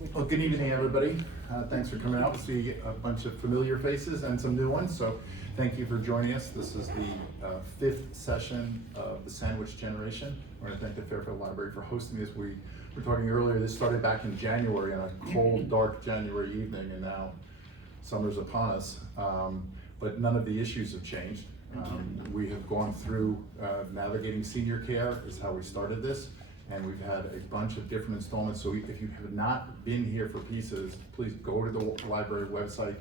Well, good evening, everybody. Thanks for coming out to see a bunch of familiar faces and some new ones. So thank you for joining us. This is the fifth session of the Sandwich Generation. I want to thank the Fairfield Library for hosting this. We were talking earlier, this started back in January on a cold, dark January evening, and now summer's upon us. But none of the issues have changed. We have gone through navigating senior care is how we started this. And we've had a bunch of different installments. So if you have not been here for pieces, please go to the library website.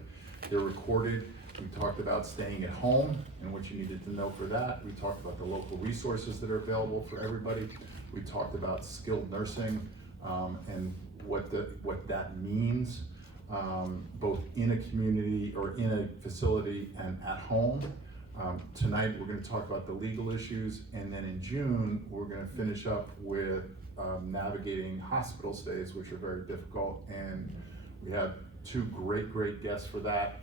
They're recorded. We talked about staying at home and what you needed to know for that. We talked about the local resources that are available for everybody. We talked about skilled nursing and what that means, both in a community or in a facility and at home. Tonight we're going to talk about the legal issues, and then in June we're going to finish up with navigating hospital stays, which are very difficult, and we have two great guests for that.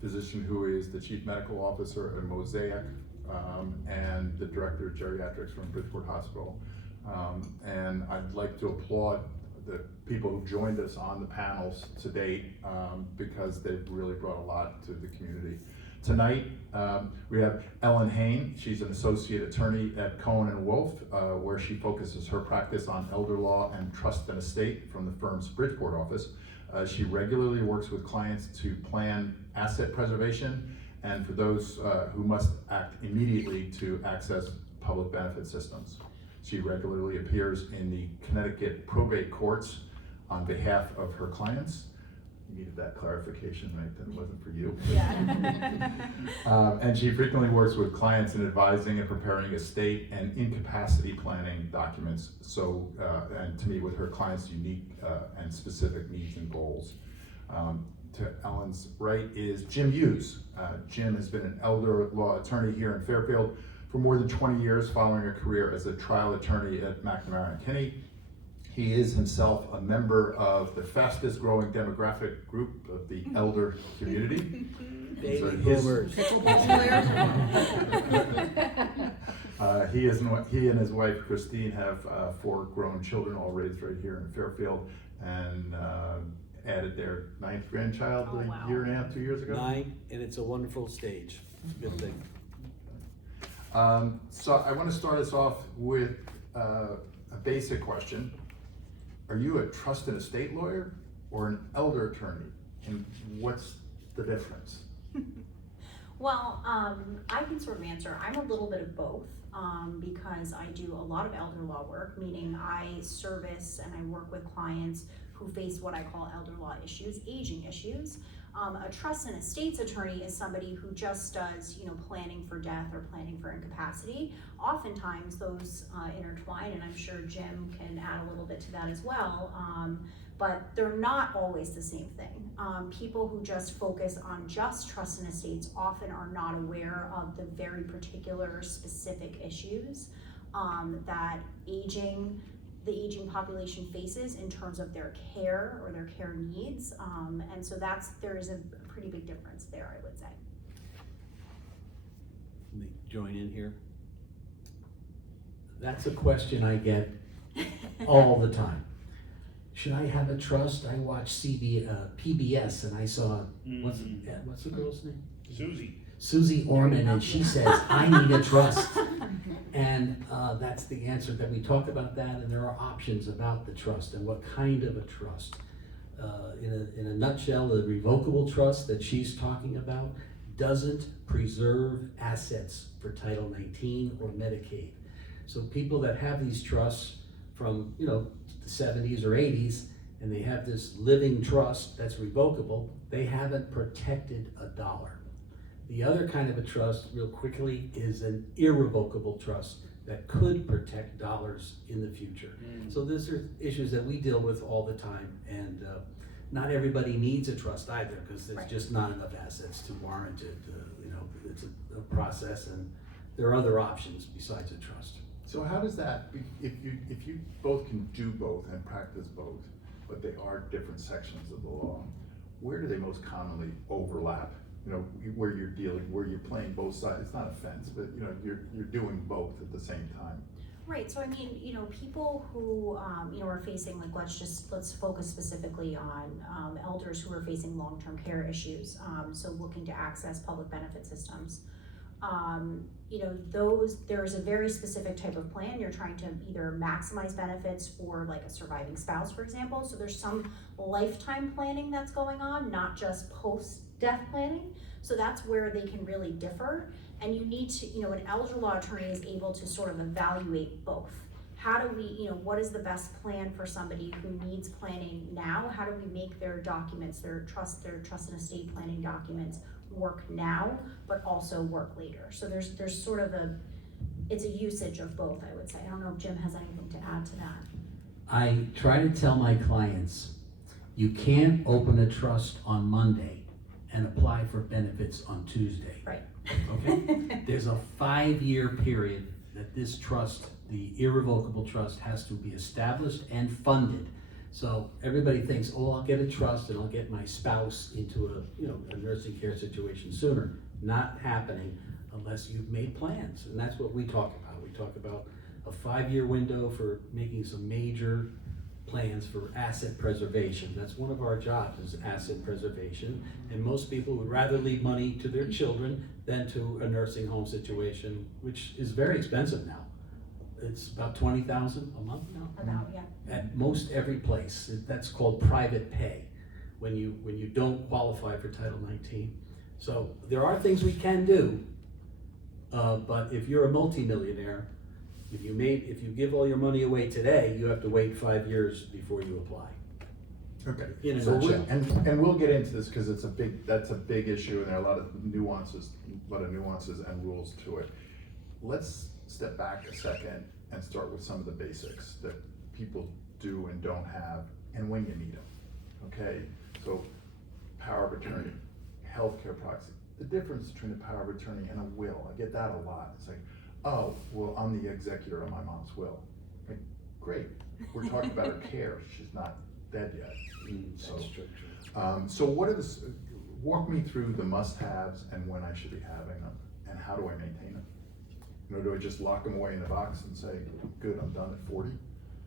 Physician who is the Chief Medical Officer at Mosaic and the Director of Geriatrics from Bridgeport Hospital. And I'd like to applaud the people who've joined us on the panels to date because they've really brought a lot to the community. Tonight, we have Ellen Hain. She's an associate attorney at Cohen and Wolf, where she focuses her practice on elder law and trust and estate from the firm's Bridgeport office. She regularly works with clients to plan asset preservation and for those who must act immediately to access public benefit systems. She regularly appears in the Connecticut probate courts on behalf of her clients. You needed that clarification, right? That wasn't for you. Yeah. And she frequently works with clients in advising and preparing estate and incapacity planning documents. So, and to meet with her clients' unique and specific needs and goals. To Ellen's right is Jim Hughes. Jim has been an elder law attorney here in Fairfield for more than 20 years, following a career as a trial attorney at McNamara and Kinney. He is himself a member of the fastest growing demographic group of the elder community. Baby boomers. He and his wife Christine have 4 grown children, all raised right here in Fairfield, and added their 9th grandchild a year and a half, 2 years ago. 9, and it's a wonderful stage. It's a good thing. So I want to start us off with a basic question. Are you a trust and estate lawyer or an elder attorney? And what's the difference? Well, I can sort of answer. I'm a little bit of both because I do a lot of elder law work, meaning I service and I work with clients who face what I call elder law issues, aging issues. A trust and estates attorney is somebody who just does, planning for death or planning for incapacity. Oftentimes those intertwine, and I'm sure Jim can add a little bit to that as well, but they're not always the same thing. People who just focus on just trust and estates often are not aware of the very particular specific issues that the aging population faces in terms of their care or their care needs, and so there is a pretty big difference there, I would say. Let me join in here. That's a question I get all the time. Should I have a trust? I watch PBS and I saw, what's the girl's name? Susie Orman, and she says, I need a trust. And that's the answer that we talk about that, and there are options about the trust and what kind of a trust. In a nutshell, the revocable trust that she's talking about doesn't preserve assets for Title 19 or Medicaid. So people that have these trusts from the 70s or 80s, and they have this living trust that's revocable, they haven't protected a dollar. The other kind of a trust, real quickly, is an irrevocable trust that could protect dollars in the future. So these are issues that we deal with all the time, and not everybody needs a trust either, because there's just not enough assets to warrant it. It's a process, and there are other options besides a trust. So how does that, if you both can do both and practice both, but they are different sections of the law, where do they most commonly overlap? Where you're playing both sides. It's not a fence, but you're doing both at the same time. Right, so I mean, you know, people who, you know, are facing, like, let's focus specifically on, elders who are facing long-term care issues, so looking to access public benefit systems. You know, there's a very specific type of plan. You're trying to either maximize benefits for like a surviving spouse, for example. So there's some lifetime planning that's going on, not just post-death planning. So that's where they can really differ. And you need to, you know, an elder law attorney is able to sort of evaluate both. How do we, you know, what is the best plan for somebody who needs planning now? How do we make their documents, their trust and estate planning documents work now, but also work later? So there's sort of it's a usage of both, I would say. I don't know if Jim has anything to add to that. I try to tell my clients, you can't open a trust on Monday and apply for benefits on Tuesday. Right. Okay? There's a 5-year period that this trust, the irrevocable trust, has to be established and funded. So everybody thinks, oh, I'll get a trust and I'll get my spouse into a nursing care situation sooner. Not happening unless you've made plans, and that's what we talk about. We talk about a 5-year window for making some major plans for asset preservation. That's one of our jobs, is asset preservation, and most people would rather leave money to their children than to a nursing home situation, which is very expensive now. It's about $20,000 a month now. About, yeah. At most every place. That's called private pay when you don't qualify for Title 19. So there are things we can do, but if you're a multimillionaire, if you give all your money away today, you have to wait 5 years before you apply. Okay, In a so nutshell. and we'll get into this because that's a big issue, and there are a lot of nuances and rules to it. Let's step back a second and start with some of the basics that people do and don't have, and when you need them. Okay, so power of attorney, healthcare proxy. The difference between a power of attorney and a will, I get that a lot. It's like, oh, well, I'm the executor on my mom's will. Like, great, we're talking about her care. She's not dead yet. So, That's true. so what are walk me through the must-haves and when I should be having them, and how do I maintain them? You know, do I just lock them away in the box and say, good, I'm done at 40?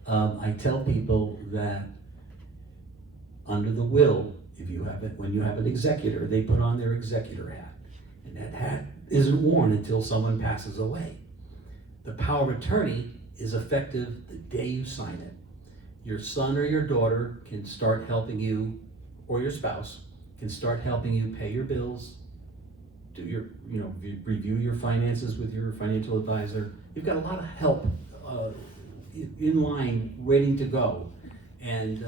I tell people that under the will, when you have an executor, they put on their executor hat, and that hat isn't worn until someone passes away. The power of attorney is effective the day you sign it. Your son or your daughter can start helping you, or your spouse can start helping you pay your bills, do your, review your finances with your financial advisor. You've got a lot of help in line, waiting to go. And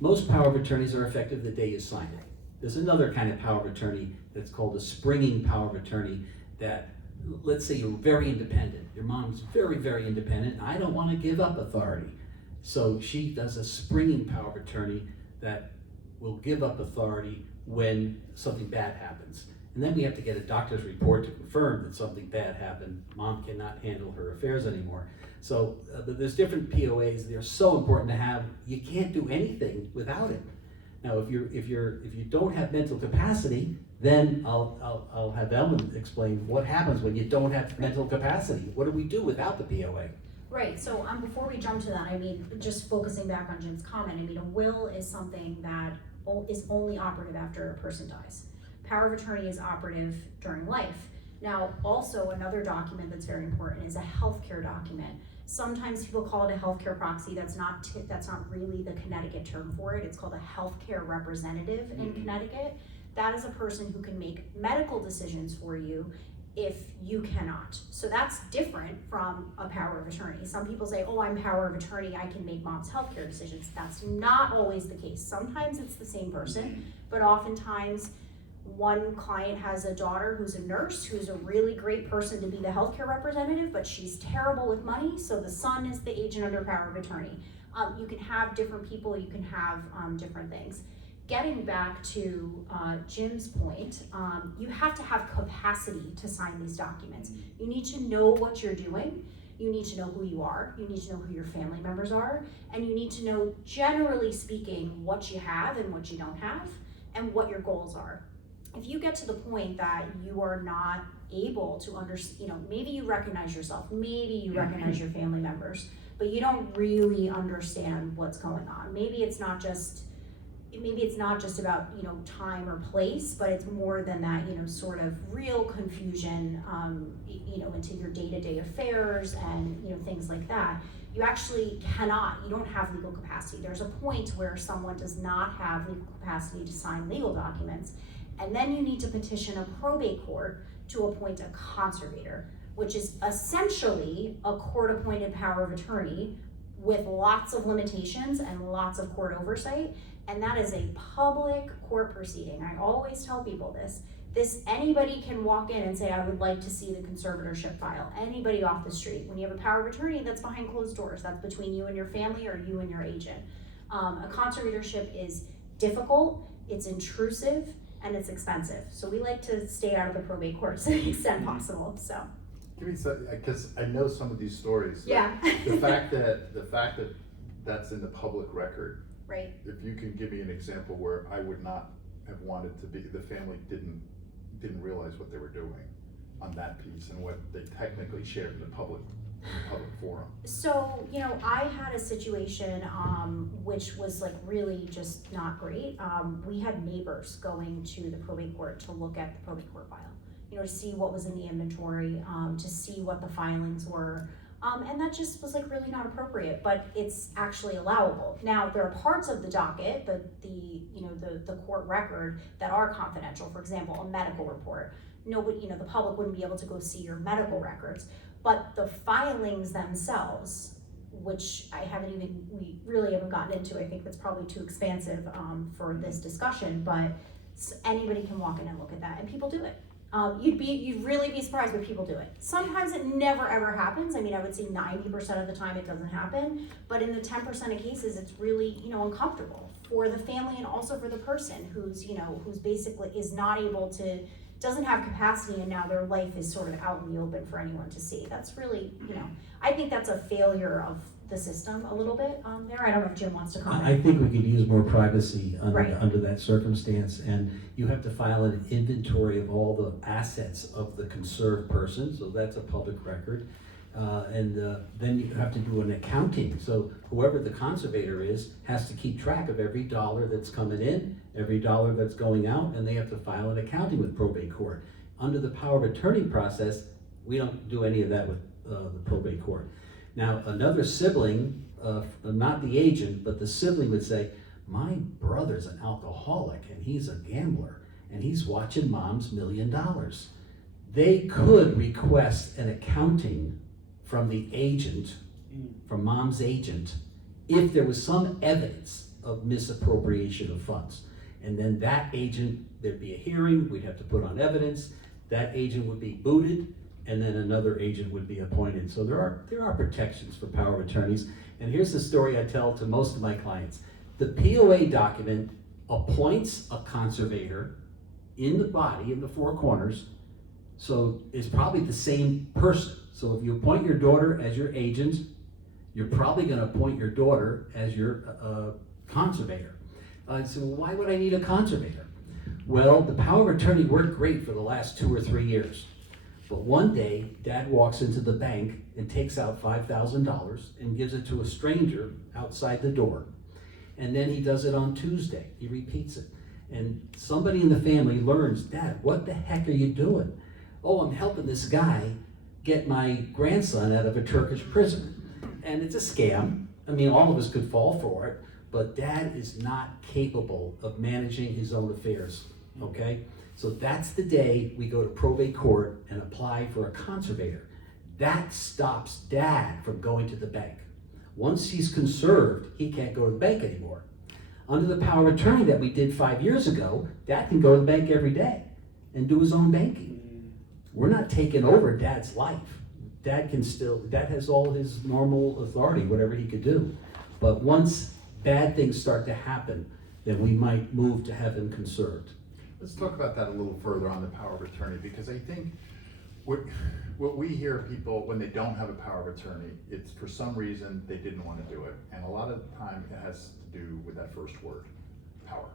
most power of attorneys are effective the day you sign it. There's another kind of power of attorney that's called a springing power of attorney that, let's say you're very independent. Your mom's very, very independent. I don't want to give up authority. So she does a springing power of attorney that will give up authority when something bad happens. And then we have to get a doctor's report to confirm that something bad happened. Mom cannot handle her affairs anymore. So there's different POAs. They're so important to have. You can't do anything without it. Now, if you don't have mental capacity, then I'll have Ellen explain what happens when you don't have mental capacity. What do we do without the POA? Right, so before we jump to that, I mean, just focusing back on Jim's comment, I mean, a will is something that is only operative after a person dies. Power of attorney is operative during life. Now, also another document that's very important is a healthcare document. Sometimes people call it a healthcare proxy. That's not really the Connecticut term for it. It's called a healthcare representative in Connecticut. That is a person who can make medical decisions for you if you cannot. So that's different from a power of attorney. Some people say, oh, I'm power of attorney, I can make mom's healthcare decisions. That's not always the case. Sometimes it's the same person, but oftentimes one client has a daughter who's a nurse, who's a really great person to be the healthcare representative, but she's terrible with money, so the son is the agent under power of attorney. You can have different people, you can have different things. Getting back to Jim's point, you have to have capacity to sign these documents. You need to know what you're doing. You need to know who you are. You need to know who your family members are. And you need to know, generally speaking, what you have and what you don't have, and what your goals are. If you get to the point that you are not able to maybe you recognize yourself, maybe you recognize your family members, but you don't really understand what's going on. Maybe it's not just about, time or place, but it's more than that, sort of real confusion, into your day-to-day affairs and, things like that. You actually you don't have legal capacity. There's a point where someone does not have legal capacity to sign legal documents, and then you need to petition a probate court to appoint a conservator, which is essentially a court-appointed power of attorney with lots of limitations and lots of court oversight, and that is a public court proceeding. I always tell people this. Anybody can walk in and say, I would like to see the conservatorship file. Anybody off the street. When you have a power of attorney, that's behind closed doors. That's between you and your family or you and your agent. A conservatorship is difficult, it's intrusive, and it's expensive. So we like to stay out of the probate courts to the extent possible, so. Give me some, because I know some of these stories. Yeah. The fact that that's in the public record. Right. If you can give me an example where I would not have wanted to be, the family didn't realize what they were doing on that piece and what they technically shared in the public forum. So, I had a situation, which was like really just not great. We had neighbors going to the probate court to look at the probate court file, to see what was in the inventory, to see what the filings were. And that just was like really not appropriate, but it's actually allowable. Now, there are parts of the docket, the court record that are confidential. For example, a medical report. Nobody, the public wouldn't be able to go see your medical records, but the filings themselves, which we really haven't gotten into. I think that's probably too expansive for this discussion, but anybody can walk in and look at that, and people do it. You'd really be surprised when people do it. Sometimes it never ever happens. I mean, I would say 90% of the time it doesn't happen, but in the 10% of cases, it's really, uncomfortable for the family and also for the person who's basically doesn't have capacity, and now their life is sort of out in the open for anyone to see. That's really, I think that's a failure of the system a little bit there. I don't know if Jim wants to comment. I think we could use more privacy Right. under that circumstance, and you have to file an inventory of all the assets of the conserved person, so that's a public record. And then you have to do an accounting, so whoever the conservator is has to keep track of every dollar that's coming in, every dollar that's going out, and they have to file an accounting with probate court. Under the power of attorney process, we don't do any of that with the probate court. Now, another sibling, not the agent, but the sibling would say, my brother's an alcoholic and he's a gambler and he's watching mom's $1 million. They could request an accounting from the agent, from mom's agent, if there was some evidence of misappropriation of funds. And then that agent, there'd be a hearing, we'd have to put on evidence, that agent would be booted, and then another agent would be appointed. So there are protections for power of attorneys. And here's the story I tell to most of my clients. The POA document appoints a conservator in the body, in the four corners, so it's probably the same person. So if you appoint your daughter as your agent, you're probably gonna appoint your daughter as your conservator. So why would I need a conservator? Well, the power of attorney worked great for the last 2 or 3 years. But one day, Dad walks into the bank and takes out $5,000 and gives it to a stranger outside the door. And then he does it on Tuesday. He repeats it. And somebody in the family learns, Dad, what the heck are you doing? Oh, I'm helping this guy get my grandson out of a Turkish prison. And it's a scam. I mean, all of us could fall for it, but Dad is not capable of managing his own affairs, okay? So that's the day we go to probate court and apply for a conservator. That stops Dad from going to the bank. Once he's conserved, he can't go to the bank anymore. Under the power of attorney that we did 5 years ago, Dad can go to the bank every day and do his own banking. We're not taking over Dad's life. Dad has all his normal authority, whatever he could do. But once bad things start to happen, then we might move to have him conserved. Let's talk about that a little further on the power of attorney, because I think what we hear people when they don't have a power of attorney, it's for some reason they didn't want to do it. And a lot of the time it has to do with that first word, power.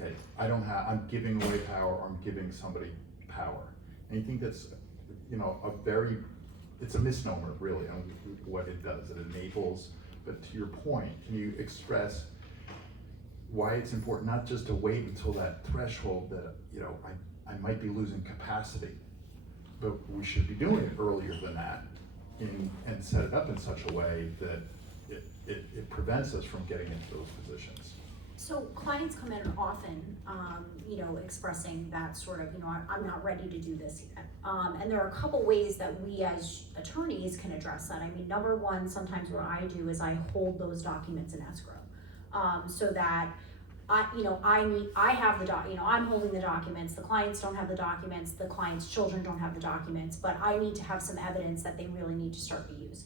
Okay, I'm giving away power, or I'm giving somebody power. anything that's, you know, it's a misnomer, really, on what it does. It enables, but to your point, can you express why it's important not just to wait until that threshold that, you know, I might be losing capacity, but we should be doing it earlier than that and set it up in such a way that it prevents us from getting into those positions. So clients come in often, you know, expressing that sort of, you know, I'm not ready to do this yet. And there are a couple ways that we as attorneys can address that. I mean, number one, sometimes what I do is I hold those documents in escrow. So that I have the you know, I'm holding the documents, the clients don't have the documents, the client's children don't have the documents, but I need to have some evidence that they really need to start to use.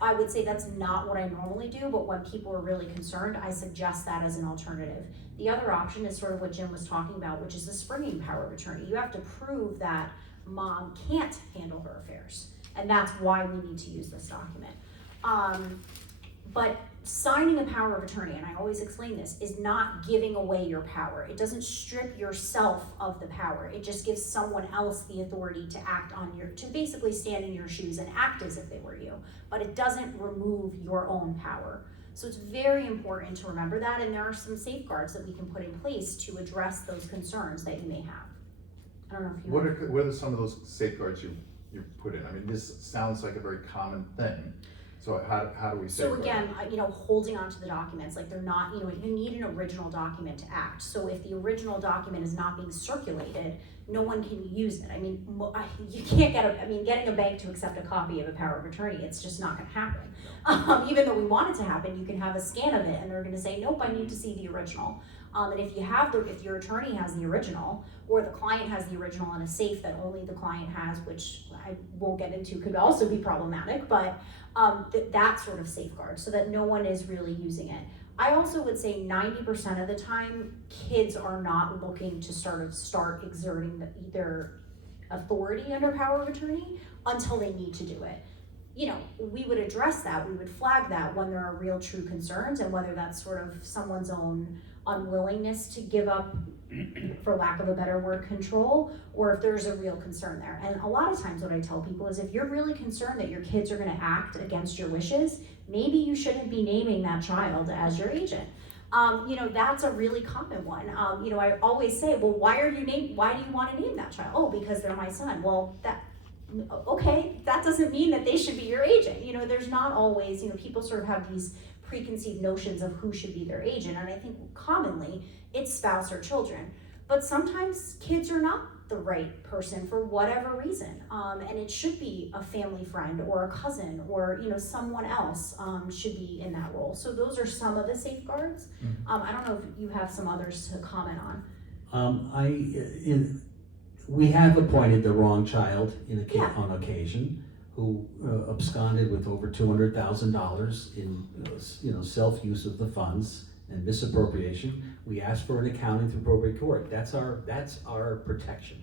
I would say that's not what I normally do, but when people are really concerned, I suggest that as an alternative. The other option is sort of what Jim was talking about, which is the springing power of attorney. You have to prove that mom can't handle her affairs, and that's why we need to use this document. But signing a power of attorney, and I always explain this, is not giving away your power. It doesn't strip yourself of the power. It just gives someone else the authority to to basically stand in your shoes and act as if they were you. But it doesn't remove your own power. So it's very important to remember that, and there are some safeguards that we can put in place to address those concerns that you may have. I don't know if you What are some of those safeguards you put in? I mean, this sounds like a very common thing. So how do we So safeguard? again, you know, holding on to the documents, like they're not, you know, you need an original document to act. So if the original document is not being circulated, no one can use it. I mean, you can't getting a bank to accept a copy of a power of attorney, it's just not gonna happen. Even though we want it to happen, you can have a scan of it and they're gonna say, nope, I need to see the original. And if your attorney has the original, or the client has the original in a safe that only the client has, which I won't get into, could also be problematic, but that sort of safeguard, so that no one is really using it. I also would say 90% of the time, kids are not looking to start exerting their authority under power of attorney until they need to do it. You know, we would address that, we would flag that when there are real true concerns, and whether that's sort of someone's own unwillingness to give up, for lack of a better word, control, or if there's a real concern there. And a lot of times what I tell people is, if you're really concerned that your kids are gonna act against your wishes, maybe you shouldn't be naming that child as your agent. You know, that's a really common one. You know, I always say, well, why do you wanna name that child? Oh, because they're my son. Well, okay, that doesn't mean that they should be your agent. You know, there's not always, you know, people sort of have these preconceived notions of who should be their agent, and I think commonly it's spouse or children. But sometimes kids are not the right person for whatever reason, and it should be a family friend or a cousin, or, you know, someone else should be in that role. So those are some of the safeguards. I don't know if you have some others to comment on. We have appointed the wrong child Yeah. on occasion, who absconded with over $200,000 in self-use of the funds and misappropriation. We asked for an accounting through probate court. That's our protection.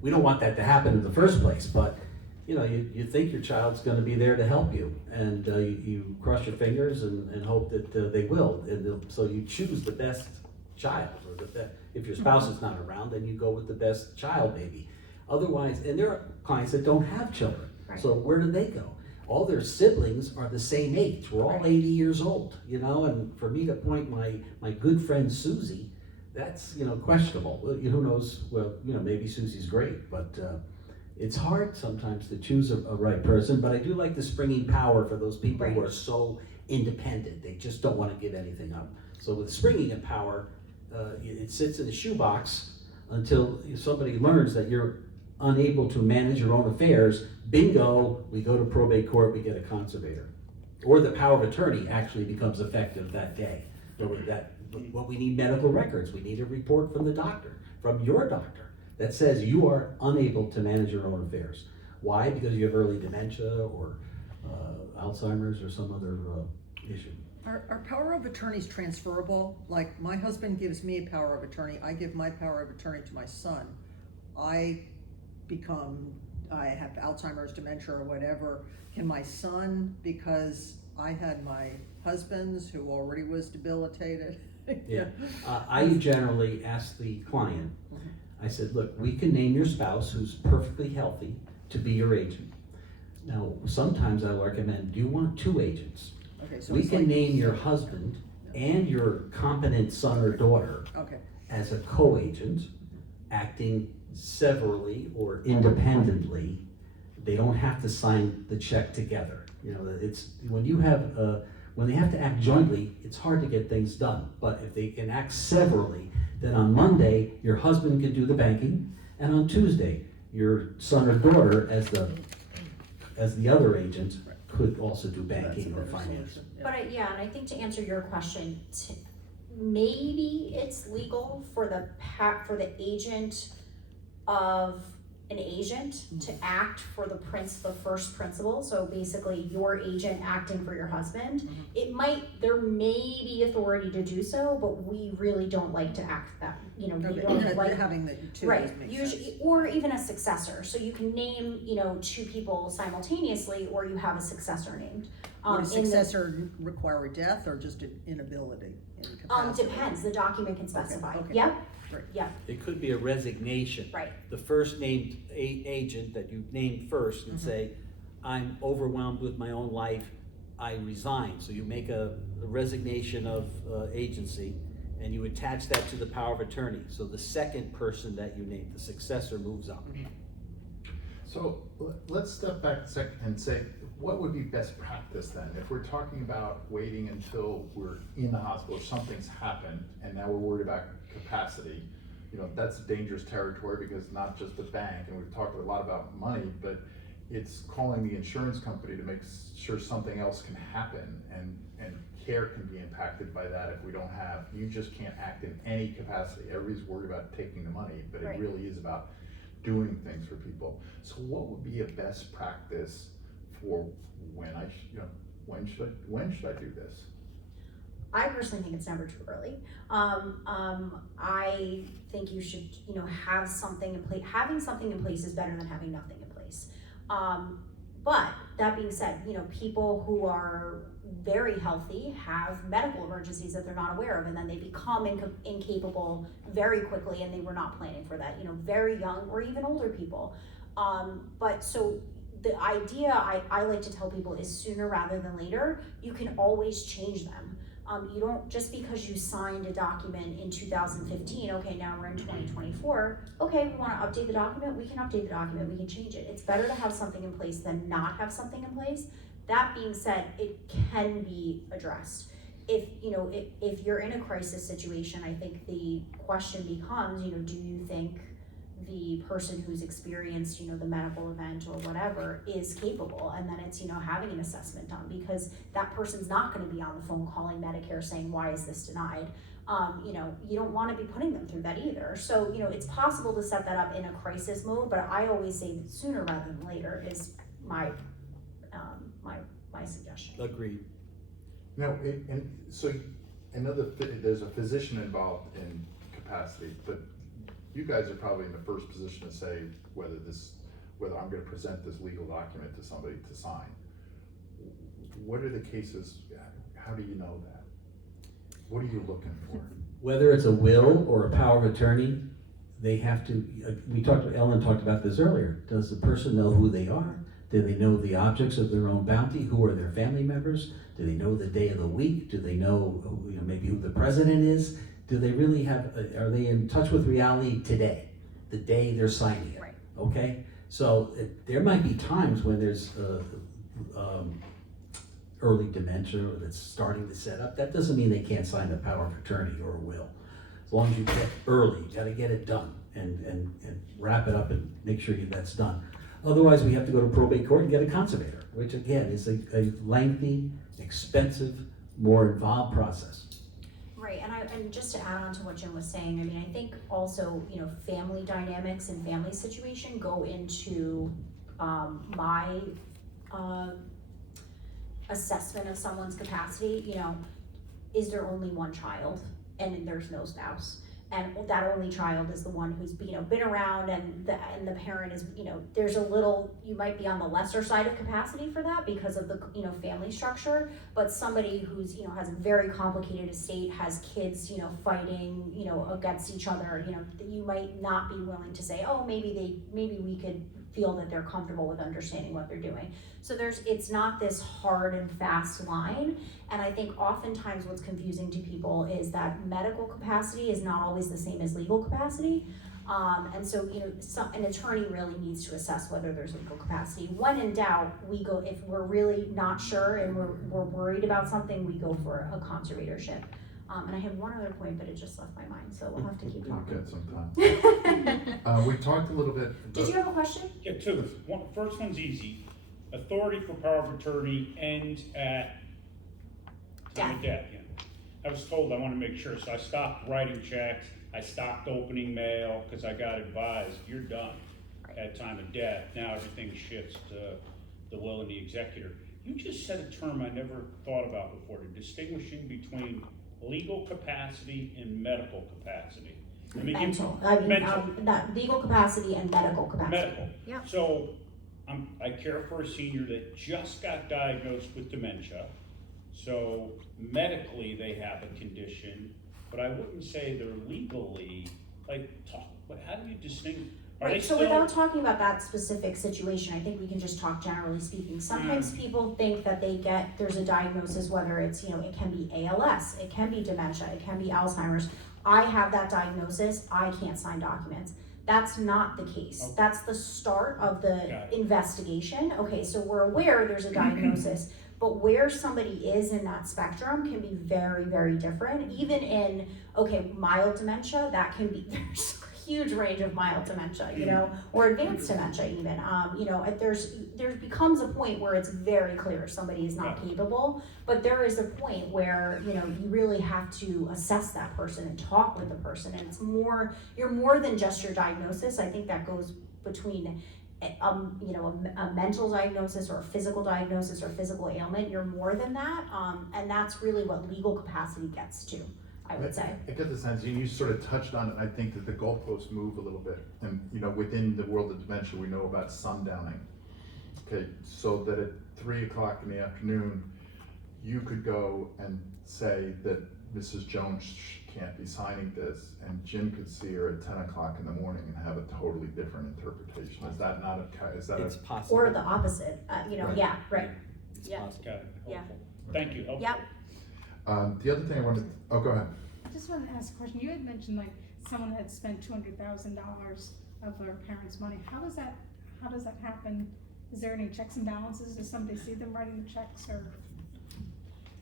We don't want that to happen in the first place, but you know, you think your child's going to be there to help you, and you cross your fingers and hope that they will. And so you choose the best child, or if your spouse is not around, then you go with the best child, maybe. Otherwise, and there are clients that don't have children. Right. So where do they go? All their siblings are the same age. We're all 80 years old, you know, and for me to appoint my good friend Susie, that's, you know, questionable. Well, who knows? Well, you know, maybe Susie's great, but it's hard sometimes to choose a right person. But I do like the springing power for those people who are so independent. They just don't want to give anything up. So with springing in power, it sits in a shoebox until somebody learns that you're unable to manage your own affairs. Bingo, we go to probate court, we get a conservator. Or the power of attorney actually becomes effective that day. Well, we need medical records. We need a report from the doctor, from your doctor, that says you are unable to manage your own affairs. Why? Because you have early dementia or Alzheimer's or some other issue. Are power of attorneys transferable? Like, my husband gives me a power of attorney, I give my power of attorney to my son. I have Alzheimer's, dementia, or whatever. Can my son, because I had my husband's who already was debilitated? Yeah, I generally ask the client, I said, look, we can name your spouse who's perfectly healthy to be your agent. Now, sometimes I recommend, do you want 2 agents? Okay, so We it's can like, name your husband and your competent son or daughter okay, as a co-agent, acting severally or independently. They don't have to sign the check together. You know, it's, when you have, when they have to act jointly, it's hard to get things done. But if they can act severally, then on Monday, your husband can do the banking, and on Tuesday, your son or daughter, as the other agent, could also do that's a banking or better finance. solution. Yeah. But and I think to answer your question, maybe it's legal for the agent of an agent to act for the first principal, so basically your agent acting for your husband. There may be authority to do so, but we really don't like to act that, we Okay, don't like. having the 2 Right, makes usually, sense. or even a successor, so you can name, 2 people simultaneously, or you have a successor named. Would a in the- successor require a death or just an inability, incapacity? Depends, the document can specify, okay. yep, Great. yep, It could be a resignation. right, The first named agent that you named first and say, I'm overwhelmed with my own life, I resign. So you make a resignation of agency, and you attach that to the power of attorney. So the second person that you name, the successor, moves up. So let's step back a second and say, what would be best practice then? If we're talking about waiting until we're in the hospital, or something's happened, and now we're worried about capacity, that's dangerous territory, because not just the bank, and we've talked a lot about money, but it's calling the insurance company to make sure something else can happen, and care can be impacted by that if we don't have, you just can't act in any capacity. Everybody's worried about taking the money, but Right. it really is about doing things for people. So what would be a best practice for when when should I do this? I personally think it's never too early. I think you should, have something in place. Having something in place is better than having nothing in place. But that being said, people who are very healthy have medical emergencies that they're not aware of, and then they become incapable very quickly, and they were not planning for that. Very young or even older people. But so the idea I like to tell people is sooner rather than later. You can always change them. You don't, just because you signed a document in 2015, okay, now we're in 2024, okay, we wanna update the document, we can update the document, we can change it. It's better to have something in place than not have something in place. That being said, it can be addressed. If you're in a crisis situation, I think the question becomes, do you think the person who's experienced, the medical event or whatever is capable? And then it's, having an assessment done, because that person's not gonna be on the phone calling Medicare saying, why is this denied? You don't wanna be putting them through that either. So, it's possible to set that up in a crisis mode, but I always say that sooner rather than later is my suggestion. Agreed. And so I know there's a physician involved in capacity, but you guys are probably in the first position to say whether I'm gonna present this legal document to somebody to sign. What are the cases, how do you know that? What are you looking for? Whether it's a will or a power of attorney, they have to, Ellen talked about this earlier. Does the person know who they are? Do they know the objects of their own bounty? Who are their family members? Do they know the day of the week? Do they know, maybe who the president is? Do they really are they in touch with reality today, the day they're signing it? Right. Okay? So there might be times when there's early dementia or that's starting to set up. That doesn't mean they can't sign a power of attorney or a will. As long as you get early, you gotta get it done and wrap it up and make sure that's done. Otherwise, we have to go to probate court and get a conservator, which again is a lengthy, expensive, more involved process. Right, and just to add on to what Jim was saying, I think also, family dynamics and family situation go into my assessment of someone's capacity. Is there only one child and there's no spouse? and that only child is the one who's, you know, been around, and the parent is, you know, there's a little, you might be on the lesser side of capacity for that because of the, you know, family structure, but somebody who's, you know, has a very complicated estate, has kids, you know, fighting, you know, against each other, you know, you might not be willing to say, oh, maybe we could feel that they're comfortable with understanding what they're doing. So it's not this hard and fast line, and I think oftentimes what's confusing to people is that medical capacity is not always the same as legal capacity. And so, you know, an attorney really needs to assess whether there's legal capacity. When in doubt, we go, if we're really not sure and we're worried about something, we go for a conservatorship. And I had one other point, but it just left my mind, so we'll have to keep We'll talking. get some time. We talked a little bit. Did you have a question? Yeah, two. First one's easy. Authority for power of attorney ends at time of death. Yeah. I was told I want to make sure, so I stopped writing checks. I stopped opening mail because I got advised you're done at time of death. Now everything shifts to the will of the executor. You just said a term I never thought about before: the distinguishing between legal capacity and medical capacity. Let me give mental. Not legal capacity and medical capacity. Medical. Yeah. So I care for a senior that just got diagnosed with dementia. So medically they have a condition, but I wouldn't say they're legally, how do you distinguish? Right, so without talking about that specific situation, I think we can just talk generally speaking. Sometimes people think that there's a diagnosis, whether it's, you know, it can be ALS, it can be dementia, it can be Alzheimer's. I have that diagnosis, I can't sign documents. That's not the case. Okay. That's the start of the investigation. Okay, so we're aware there's a diagnosis, but where somebody is in that spectrum can be very, very different. Even in, mild dementia, that can be, there's huge range of mild dementia, you know, or advanced dementia even. You know, there becomes a point where it's very clear somebody is not capable, but there is a point where, you know, you really have to assess that person and talk with the person, and you're more than just your diagnosis. I think that goes between you know, a mental diagnosis or a physical diagnosis or physical ailment. You're more than that, and that's really what legal capacity gets to, I would say. I get the sense, you sort of touched on it, I think that the goalposts move a little bit. And, you know, within the world of dementia, we know about sundowning. Okay, so that at 3 o'clock in the afternoon, you could go and say that Mrs. Jones can't be signing this, and Jim could see her at 10 o'clock in the morning and have a totally different interpretation. Is that not It's possible. Or the opposite, you know, Right. yeah, right. It's Yeah. possible. Got it. Yeah. Helpful. Thank you. Helpful. Yep. The other thing I wanted, go ahead. I just wanted to ask a question. You had mentioned like someone had spent $200,000 of their parents' money. How does that happen? Is there any checks and balances? Does somebody see them writing the checks, or?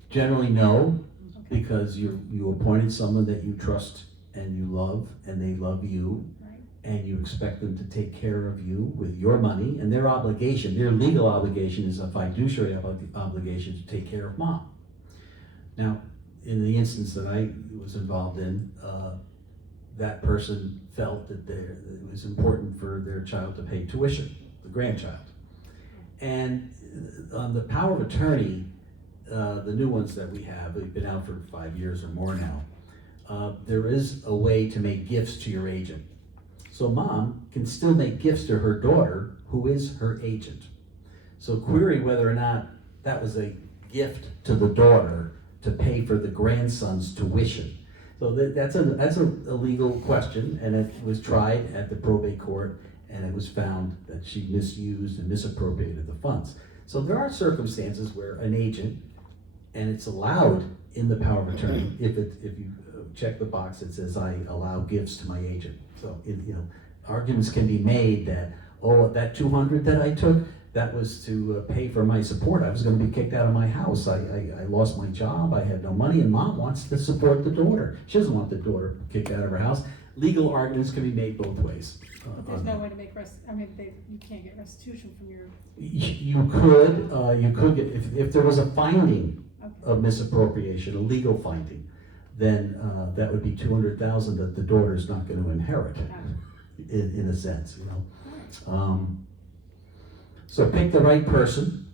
Generally, no, Okay. because you appointed someone that you trust and you love, and they love you, Right. and you expect them to take care of you with your money, and their obligation, their legal obligation is a fiduciary obligation to take care of mom. Now, in the instance that I was involved in, that person felt that it was important for their child to pay tuition, the grandchild. And on the power of attorney, the new ones that we have, we've been out for 5 years or more now, there is a way to make gifts to your agent. So mom can still make gifts to her daughter, who is her agent. So query whether or not that was a gift to the daughter to pay for the grandson's tuition. So that's a legal question, and it was tried at the probate court, and it was found that she misused and misappropriated the funds. So there are circumstances where an agent, and it's allowed in the power of attorney, if you check the box that says I allow gifts to my agent. So you know, arguments can be made that, oh, that $200 that I took, that was to pay for my support. I was going to be kicked out of my house. I lost my job. I had no money, and mom wants to support the daughter. She doesn't want the daughter kicked out of her house. Legal arguments can be made both ways. But there's no way to make you can't get restitution from your. You could get, if there was a finding of misappropriation, a legal finding, then that would be $200,000 that the daughter's not going to inherit, in a sense, you know. So pick the right person,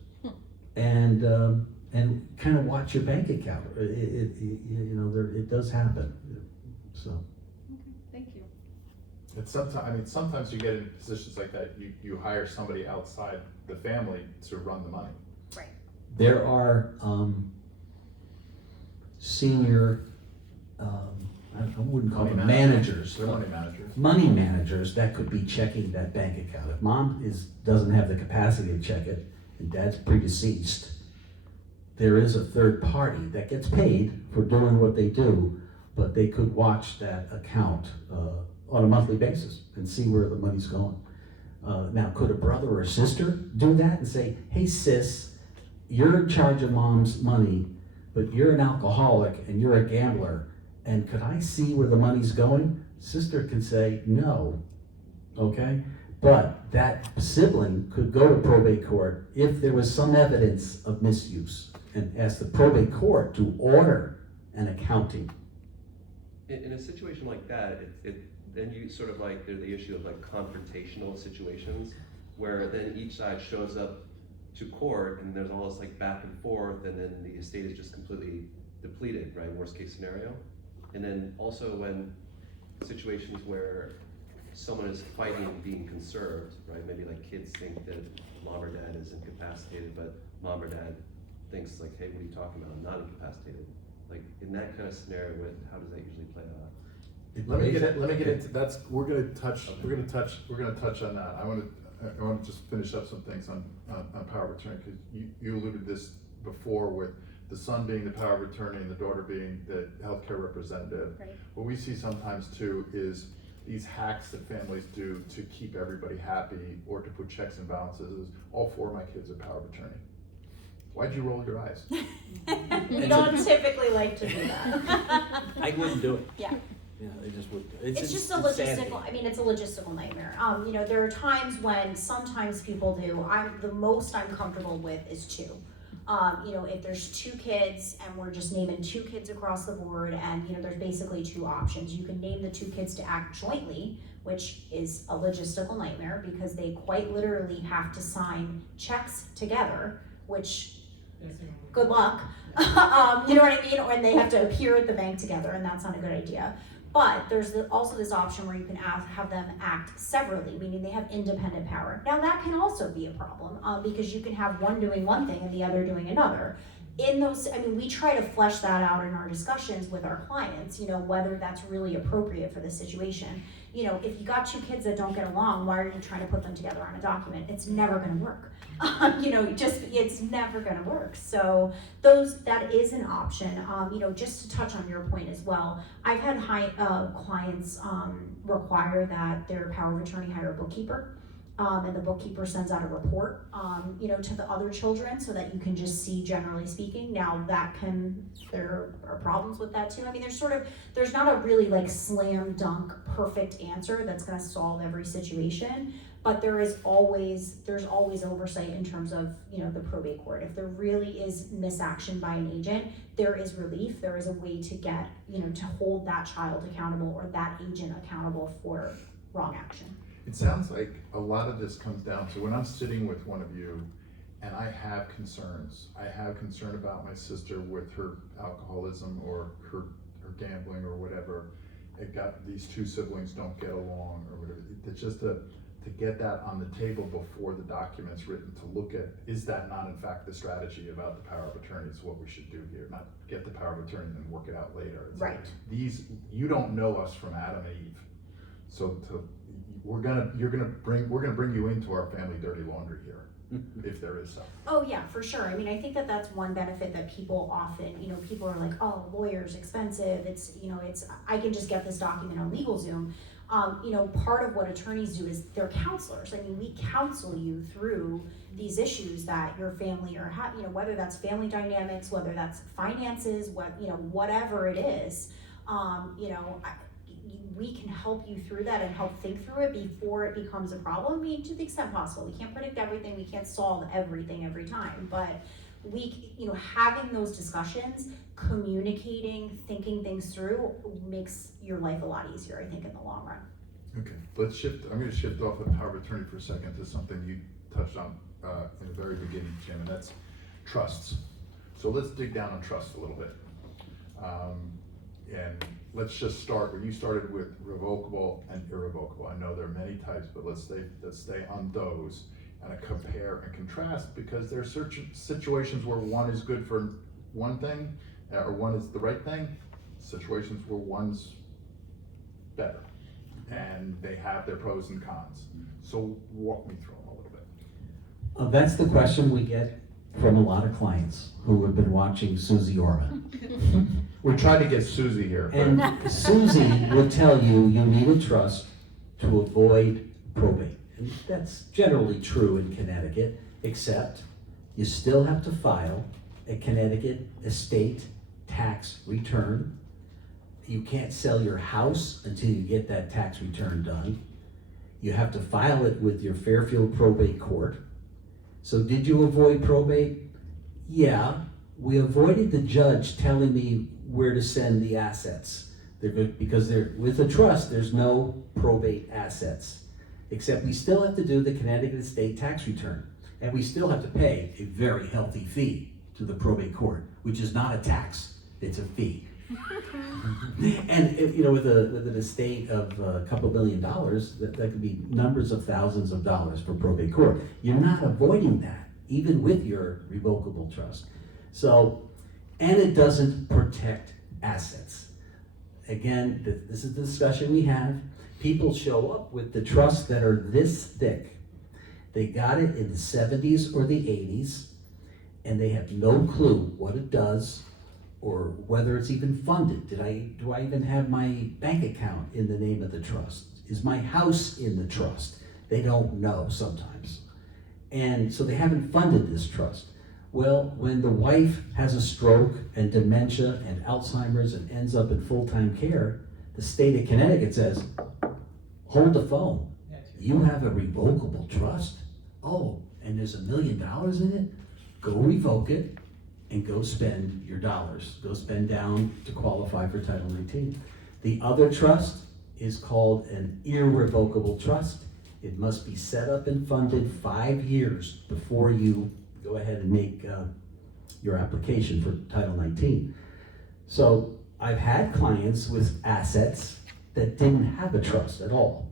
and kind of watch your bank account. It does happen. So. Okay. It's sometimes you get in positions like that, you hire somebody outside the family to run the money. Right. There are senior, I wouldn't call them managers. They're money managers. Money managers that could be checking that bank account. If mom doesn't have the capacity to check it and dad's predeceased, there is a third party that gets paid for doing what they do, but they could watch that account on a monthly basis and see where the money's going. Now, could a brother or a sister do that and say, hey sis, you're in charge of mom's money, but you're an alcoholic and you're a gambler, and could I see where the money's going? Sister can say no, okay? But that sibling could go to probate court if there was some evidence of misuse and ask the probate court to order an accounting. In a situation like that, then you sort of like, there's the issue of like confrontational situations where then each side shows up to court and there's all this like back and forth, and then the estate is just completely depleted, right? Worst case scenario. And then also when situations where someone is fighting being conserved, right? Maybe like kids think that mom or dad is incapacitated, but mom or dad thinks like, hey, what are you talking about? I'm not incapacitated. Like in that kind of scenario, how does that usually play out? Let me get into that's. We're gonna touch on that. I want to just finish up some things on power of attorney, because you alluded this before with the son being the power of attorney and the daughter being the healthcare representative. Right. What we see sometimes too is these hacks that families do to keep everybody happy or to put checks and balances. Is all 4 of my kids are power of attorney. Why'd you roll your eyes? We don't typically like to do that. I wouldn't do it. Yeah. You know, they just would. It's just a it's sad. logistical, I mean, it's a logistical nightmare. There are times when sometimes people do, the most I'm comfortable with is 2. If there's 2 kids and we're just naming 2 kids across the board, and there's basically 2 options. You can name the 2 kids to act jointly, which is a logistical nightmare because they quite literally have to sign checks together, which good luck. You know what I mean? Or they have to appear at the bank together, and that's not a good idea. But there's also this option where you can have them act severally, meaning they have independent power. Now that can also be a problem because you can have one doing one thing and the other doing another. We try to flesh that out in our discussions with our clients, whether that's really appropriate for the situation. If you got 2 kids that don't get along, why are you trying to put them together on a document? It's never gonna work. It's never gonna work. So that is an option. Just to touch on your point as well, I've had clients require that their power of attorney hire a bookkeeper. And the bookkeeper sends out a report, to the other children so that you can just see, generally speaking. Now there are problems with that too. I mean, there's not a really like slam dunk perfect answer that's gonna solve every situation, but there's always oversight in terms of, the probate court. If there really is misaction by an agent, there is relief. There is a way to get, to hold that child accountable or that agent accountable for wrong action. It sounds like a lot of this comes down to when I'm sitting with one of you and I have concerns. I have concern about my sister with her alcoholism or her gambling or whatever. These 2 siblings don't get along or whatever. It's just to get that on the table before the document's written, to look at, is that not in fact the strategy about the power of attorney is what we should do here, not get the power of attorney and then work it out later. It's right. Like you don't know us from Adam and Eve. So we're gonna bring you into our family dirty laundry here, if there is some. Oh yeah, for sure. I mean, I think that's one benefit that people often, people are like, oh, lawyer's expensive. I can just get this document on LegalZoom. Part of what attorneys do is they're counselors. I mean, we counsel you through these issues that your family are whether that's family dynamics, whether that's finances, whatever it is, we can help you through that and help think through it before it becomes a problem. I mean, to the extent possible. We can't predict everything. We can't solve everything every time, but having those discussions, communicating, thinking things through makes your life a lot easier, I think, in the long run. Okay, let's shift. I'm going to shift off of power of attorney for a second to something you touched on in the very beginning, Jim, and that's trusts. So let's dig down on trust a little bit. And let's just start, where you started with revocable and irrevocable. I know there are many types, but let's stay on those and compare and contrast, because there are certain situations where one is good for one thing, or one is the right thing, situations where one's better, and they have their pros and cons. So walk me through them a little bit. That's the question we get from a lot of clients who have been watching Susie Orman. We're trying to get Susie here, but And Susie will tell you you need a trust to avoid probate. And that's generally true in Connecticut, except you still have to file a Connecticut estate tax return. You can't sell your house until you get that tax return done. You have to file it with your Fairfield probate court. So did you avoid probate? Yeah, we avoided the judge telling me where to send the assets. Because with a trust, there's no probate assets. Except we still have to do the Connecticut estate tax return. And we still have to pay a very healthy fee to the probate court, which is not a tax, it's a fee. And with an estate of a couple $1 million, that could be numbers of thousands of dollars for probate court. You're not avoiding that, even with your revocable trust. So, and it doesn't protect assets. Again, this is the discussion we have. People show up with the trusts that are this thick. They got it in the 70s or the 80s, and they have no clue what it does, or whether it's even funded. Do I even have my bank account in the name of the trust? Is my house in the trust? They don't know sometimes. And so they haven't funded this trust. Well, when the wife has a stroke and dementia and Alzheimer's and ends up in full-time care, the state of Connecticut says, hold the phone. You have a revocable trust? Oh, and there's $1 million in it? Go revoke it and go spend your dollars. Go spend down to qualify for Title 19. The other trust is called an irrevocable trust. It must be set up and funded 5 years before you go ahead and make your application for Title 19. So I've had clients with assets that didn't have a trust at all.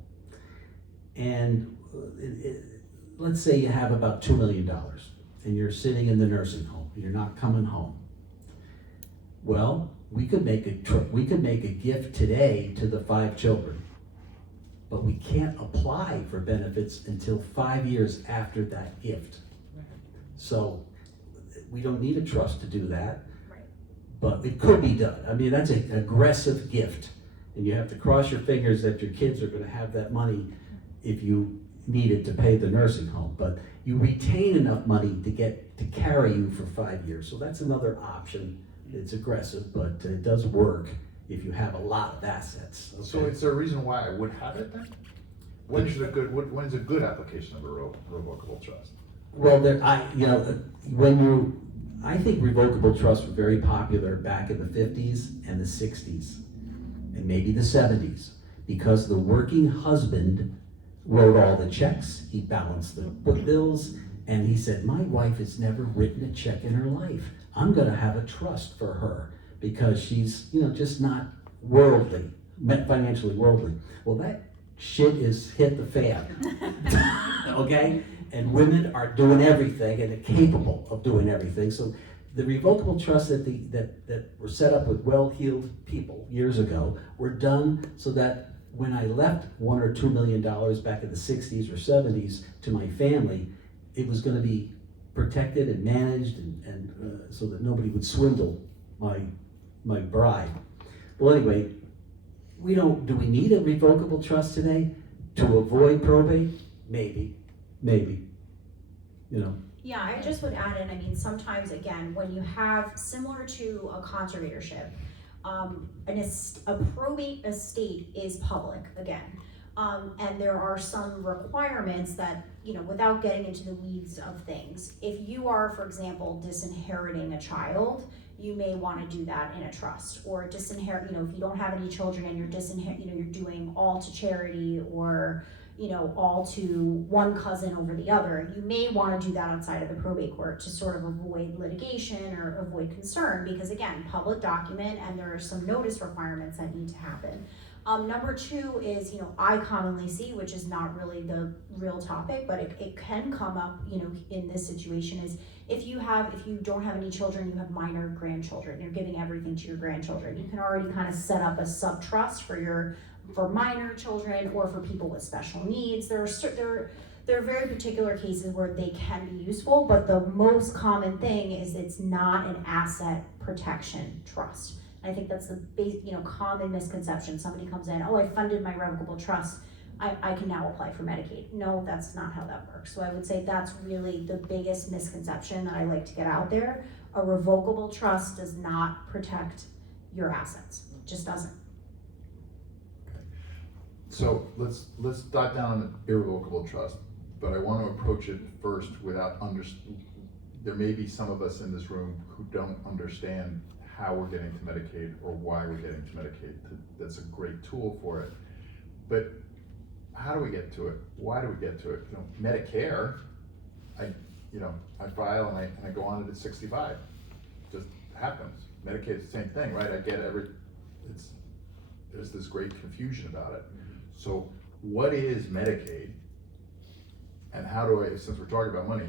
And let's say you have about $2 million and you're sitting in the nursing home, you're not coming home. Well, we could make a gift today to the 5 children, but we can't apply for benefits until 5 years after that gift. So we don't need a trust to do that, Right. but it could be done. I mean, that's an aggressive gift, and you have to cross your fingers that your kids are going to have that money if you need it to pay the nursing home. But you retain enough money to carry you for 5 years. So that's another option. It's aggressive, but it does work if you have a lot of assets. Okay? So is there a reason why I would have it then? When's a good application of a revocable trust? Well, I think revocable trusts were very popular back in the 50s and the 60s, and maybe the 70s, because the working husband wrote all the checks, he balanced the bills, and he said, my wife has never written a check in her life. I'm gonna have a trust for her because she's, just not worldly, financially worldly. Well, that shit is hit the fan, okay? And women are doing everything and are capable of doing everything. So the revocable trusts that were set up with well-heeled people years ago were done so that when I left $1 or $2 million back in the 60s or 70s to my family, it was going to be protected and managed and so that nobody would swindle my bride. Well, anyway, do we need a revocable trust today to avoid probate? Maybe. Yeah, I just would add in, sometimes, again, when you have, similar to a conservatorship, a probate estate is public, again. And there are some requirements that, without getting into the weeds of things, if you are, for example, disinheriting a child, you may want to do that in a trust, or disinherit, if you don't have any children and you're you're doing all to charity, or, all to one cousin over the other. You may want to do that outside of the probate court to sort of avoid litigation or avoid concern, because again, public document, and there are some notice requirements that need to happen. Number two is, I commonly see, which is not really the real topic, but it can come up, in this situation, is if you don't have any children, you have minor grandchildren, you're giving everything to your grandchildren. You can already kind of set up a sub-trust for minor children or for people with special needs. There are very particular cases where they can be useful, but the most common thing is it's not an asset protection trust. I think that's the common misconception. Somebody comes in, I funded my revocable trust, I can now apply for Medicaid. No, that's not how that works. So I would say that's really the biggest misconception that I like to get out there. A revocable trust does not protect your assets. It just doesn't. So let's dot down an irrevocable trust, but I want to approach it first without there may be some of us in this room who don't understand how we're getting to Medicaid or why we're getting to Medicaid. That's a great tool for it. But how do we get to it? Why do we get to it? Medicare, I file and I go on it at 65. Just happens. Medicaid's the same thing, right? There's this great confusion about it. So what is Medicaid? And how do I, since we're talking about money,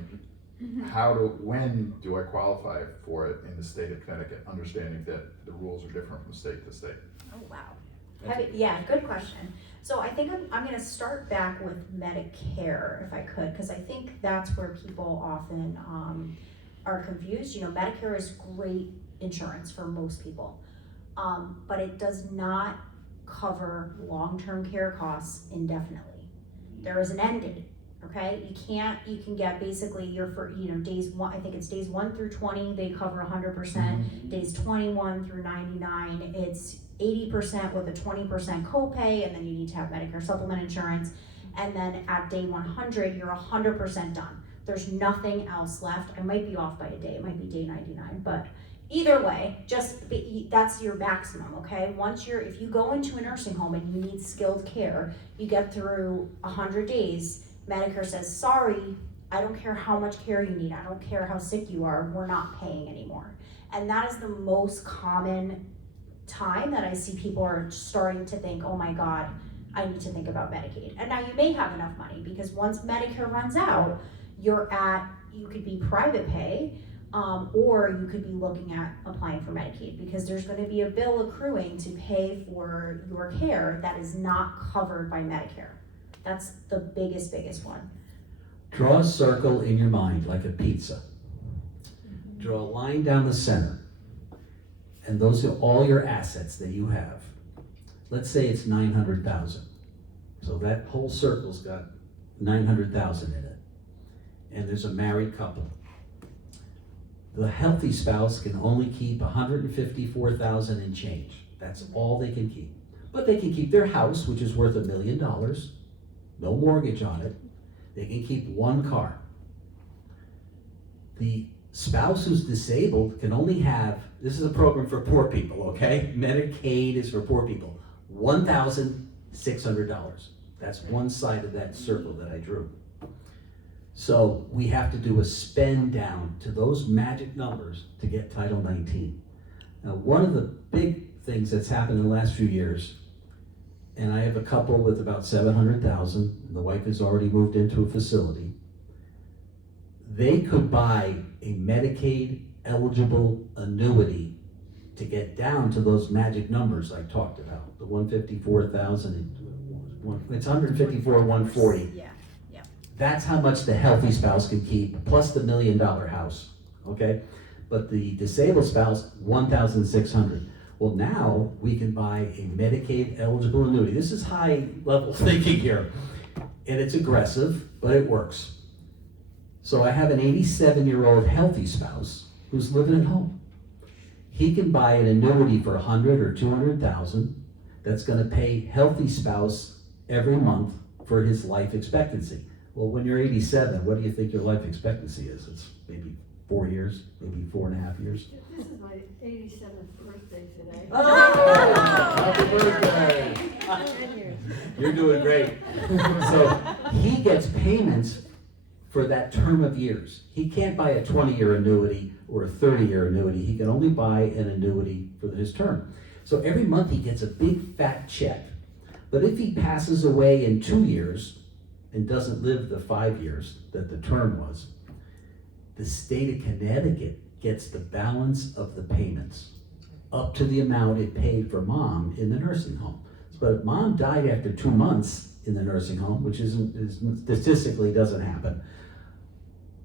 when do I qualify for it in the state of Connecticut, understanding that the rules are different from state to state? Oh, wow. Yeah, good question. So I think I'm going to start back with Medicare, if I could, because I think that's where people often are confused. Medicare is great insurance for most people, but it does not cover long-term care costs indefinitely. There is an end date. Okay, you can get basically days 1, I think it's days 1 through 20, they cover 100%, days 21 through 99, it's 80% with a 20% copay, and then you need to have Medicare supplement insurance, and then at day 100, you're 100% done. There's nothing else left. I might be off by a day, it might be day 99, but either way, that's your maximum, okay? If you go into a nursing home and you need skilled care, you get through 100 days, Medicare says, sorry, I don't care how much care you need, I don't care how sick you are, we're not paying anymore. And that is the most common time that I see people are starting to think, oh my God, I need to think about Medicaid. And now you may have enough money, because once Medicare runs out, you could be private pay, or you could be looking at applying for Medicaid, because there's going to be a bill accruing to pay for your care that is not covered by Medicare. That's the biggest one. Draw a circle in your mind like a pizza. Draw a line down the center. And those are all your assets that you have. Let's say it's 900,000. So that whole circle's got 900,000 in it. And there's a married couple. The healthy spouse can only keep 154,000 and change. That's all they can keep. But they can keep their house, which is worth $1 million. No mortgage on it. They can keep one car. The spouse who's disabled can only have, this is a program for poor people, okay? Medicaid is for poor people. $1,600. That's one side of that circle that I drew. So we have to do a spend down to those magic numbers to get Title 19. Now, one of the big things that's happened in the last few years, and I have a couple with about 700,000, the wife has already moved into a facility. They could buy a Medicaid eligible annuity to get down to those magic numbers I talked about. The 154,000, it's 154, 140. Yeah. That's how much the healthy spouse can keep, plus the $1 million house, okay? But the disabled spouse, 1,600. Well, now we can buy a Medicaid eligible annuity. This is high level thinking here. And it's aggressive, but it works. So I have an 87-year-old healthy spouse who's living at home. He can buy an annuity for 100 or 200,000 that's gonna pay healthy spouse every month for his life expectancy. Well, when you're 87, what do you think your life expectancy is? It's maybe 4 years, maybe 4.5 years. This is my 87th birthday today. Oh, happy birthday! 10 years. You're doing great. So he gets payments for that term of years. He can't buy a 20-year annuity or a 30-year annuity. He can only buy an annuity for his term. So every month he gets a big fat check. But if he passes away in 2 years and doesn't live the 5 years that the term was, the state of Connecticut gets the balance of the payments up to the amount it paid for mom in the nursing home. But if mom died after 2 months in the nursing home, which statistically doesn't happen,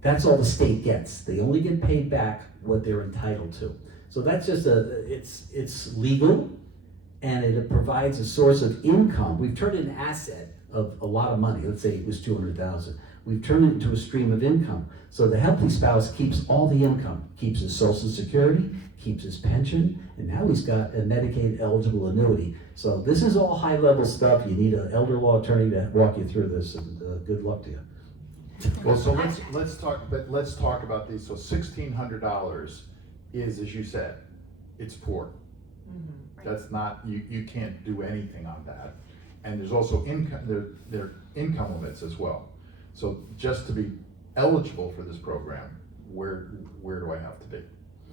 that's all the state gets. They only get paid back what they're entitled to. So that's just it's legal, and it provides a source of income. We've turned an asset of a lot of money. Let's say it was $200,000. We've turned it into a stream of income. So the healthy spouse keeps all the income, keeps his Social Security, keeps his pension, and now he's got a Medicaid eligible annuity. So this is all high level stuff. You need an elder law attorney to walk you through this, and good luck to you. Well, so let's talk about these. So $1,600 is, as you said, it's poor. Right. That's not, you can't do anything on that. And there's also income, there are income limits as well. So just to be eligible for this program, where do I have to be?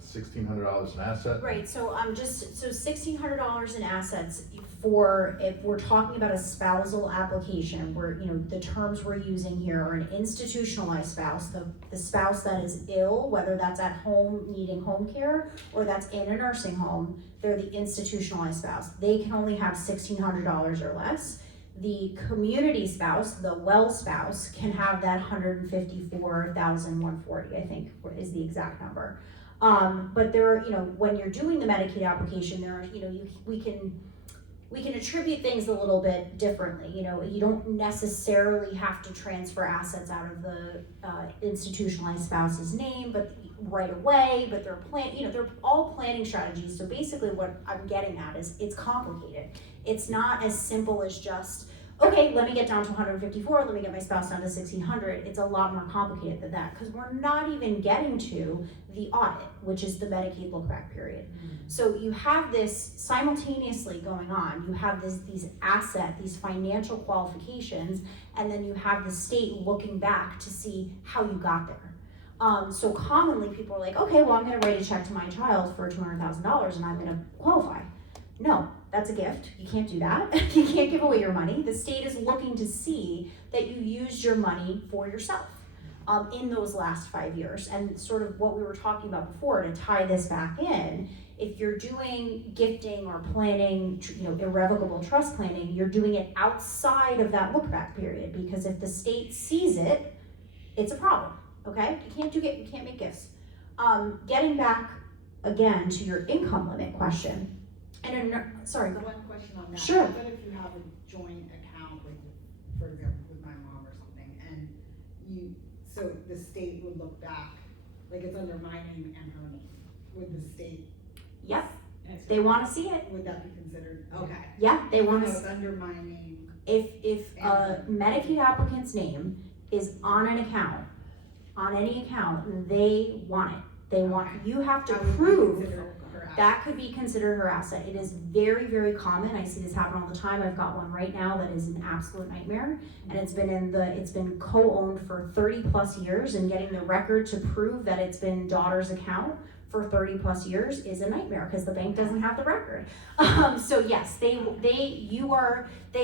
$1,600 an asset? Right, so $1,600 in assets for, if we're talking about a spousal application, where, the terms we're using here are an institutionalized spouse, the spouse that is ill, whether that's at home needing home care or that's in a nursing home, they're the institutionalized spouse. They can only have $1,600 or less. The community spouse, the well spouse, can have that $154,140, I think is the exact number. But there are, when you're doing the Medicaid application, there are, we can attribute things a little bit differently. You don't necessarily have to transfer assets out of the institutionalized spouse's name, but right away. But they're they're all planning strategies. So basically, what I'm getting at is it's complicated. It's not as simple as just, okay, let me get down to 154, let me get my spouse down to 1,600. It's a lot more complicated than that, because we're not even getting to the audit, which is the Medicaid look-back period. So you have this simultaneously going on. You have these financial qualifications, and then you have the state looking back to see how you got there. So commonly people are like, okay, well, I'm gonna write a check to my child for $200,000 and I'm gonna qualify. No, that's a gift. You can't do that. You can't give away your money. The state is looking to see that you used your money for yourself in those last 5 years. And sort of what we were talking about before, to tie this back in, if you're doing gifting or planning, irrevocable trust planning, you're doing it outside of that look back period, because if the state sees it, it's a problem, okay? You can't make gifts. Getting back again to your income limit question, sorry, go ahead. One question on that. Sure. What if you have a joint account with, for example, with my mom or something, and so the state would look back, like it's under my name and her name, would the state? Yep, they wanna see it. Would that be considered, okay? Yeah, they wanna, So it's under my name. if a Medicaid applicant's name is on an account, on any account, they want it. You have to That would be prove. considered her asset. That could be considered her asset. It is very, very common. I see this happen all the time. I've got one right now that is an absolute nightmare, and it's been co-owned for 30 plus years, and getting the record to prove that it's been daughter's account for 30 plus years is a nightmare, because the bank doesn't have the record. So yes, they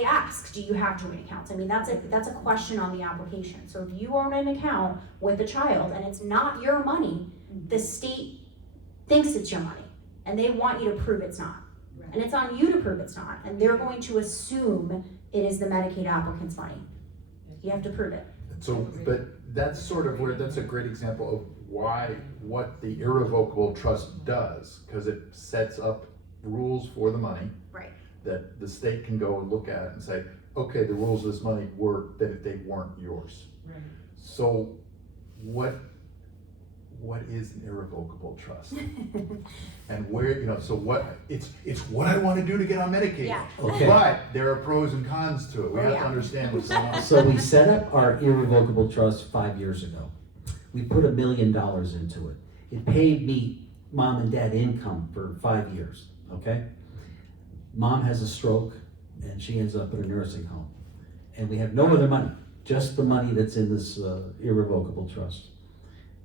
ask, do you have joint accounts? I mean, that's a question on the application. So if you own an account with a child and it's not your money, the state thinks it's your money, and they want you to prove it's not. Right. And it's on you to prove it's not, and they're going to assume it is the Medicaid applicant's money. You have to prove it. So, but that's sort of that's a great example of what the irrevocable trust does, because it sets up rules for the money. Right. That the state can go and look at and say, okay, the rules of this money were that they weren't yours. Right. So what is an irrevocable trust? And where, so it's what I want to do to get on Medicaid. Yeah. Okay. But there are pros and cons to it. We have to understand what's going on. So we set up our irrevocable trust 5 years ago. We put $1 million into it. It paid me mom and dad income for 5 years, okay? Mom has a stroke and she ends up in a nursing home. And we have no other money, just the money that's in this irrevocable trust.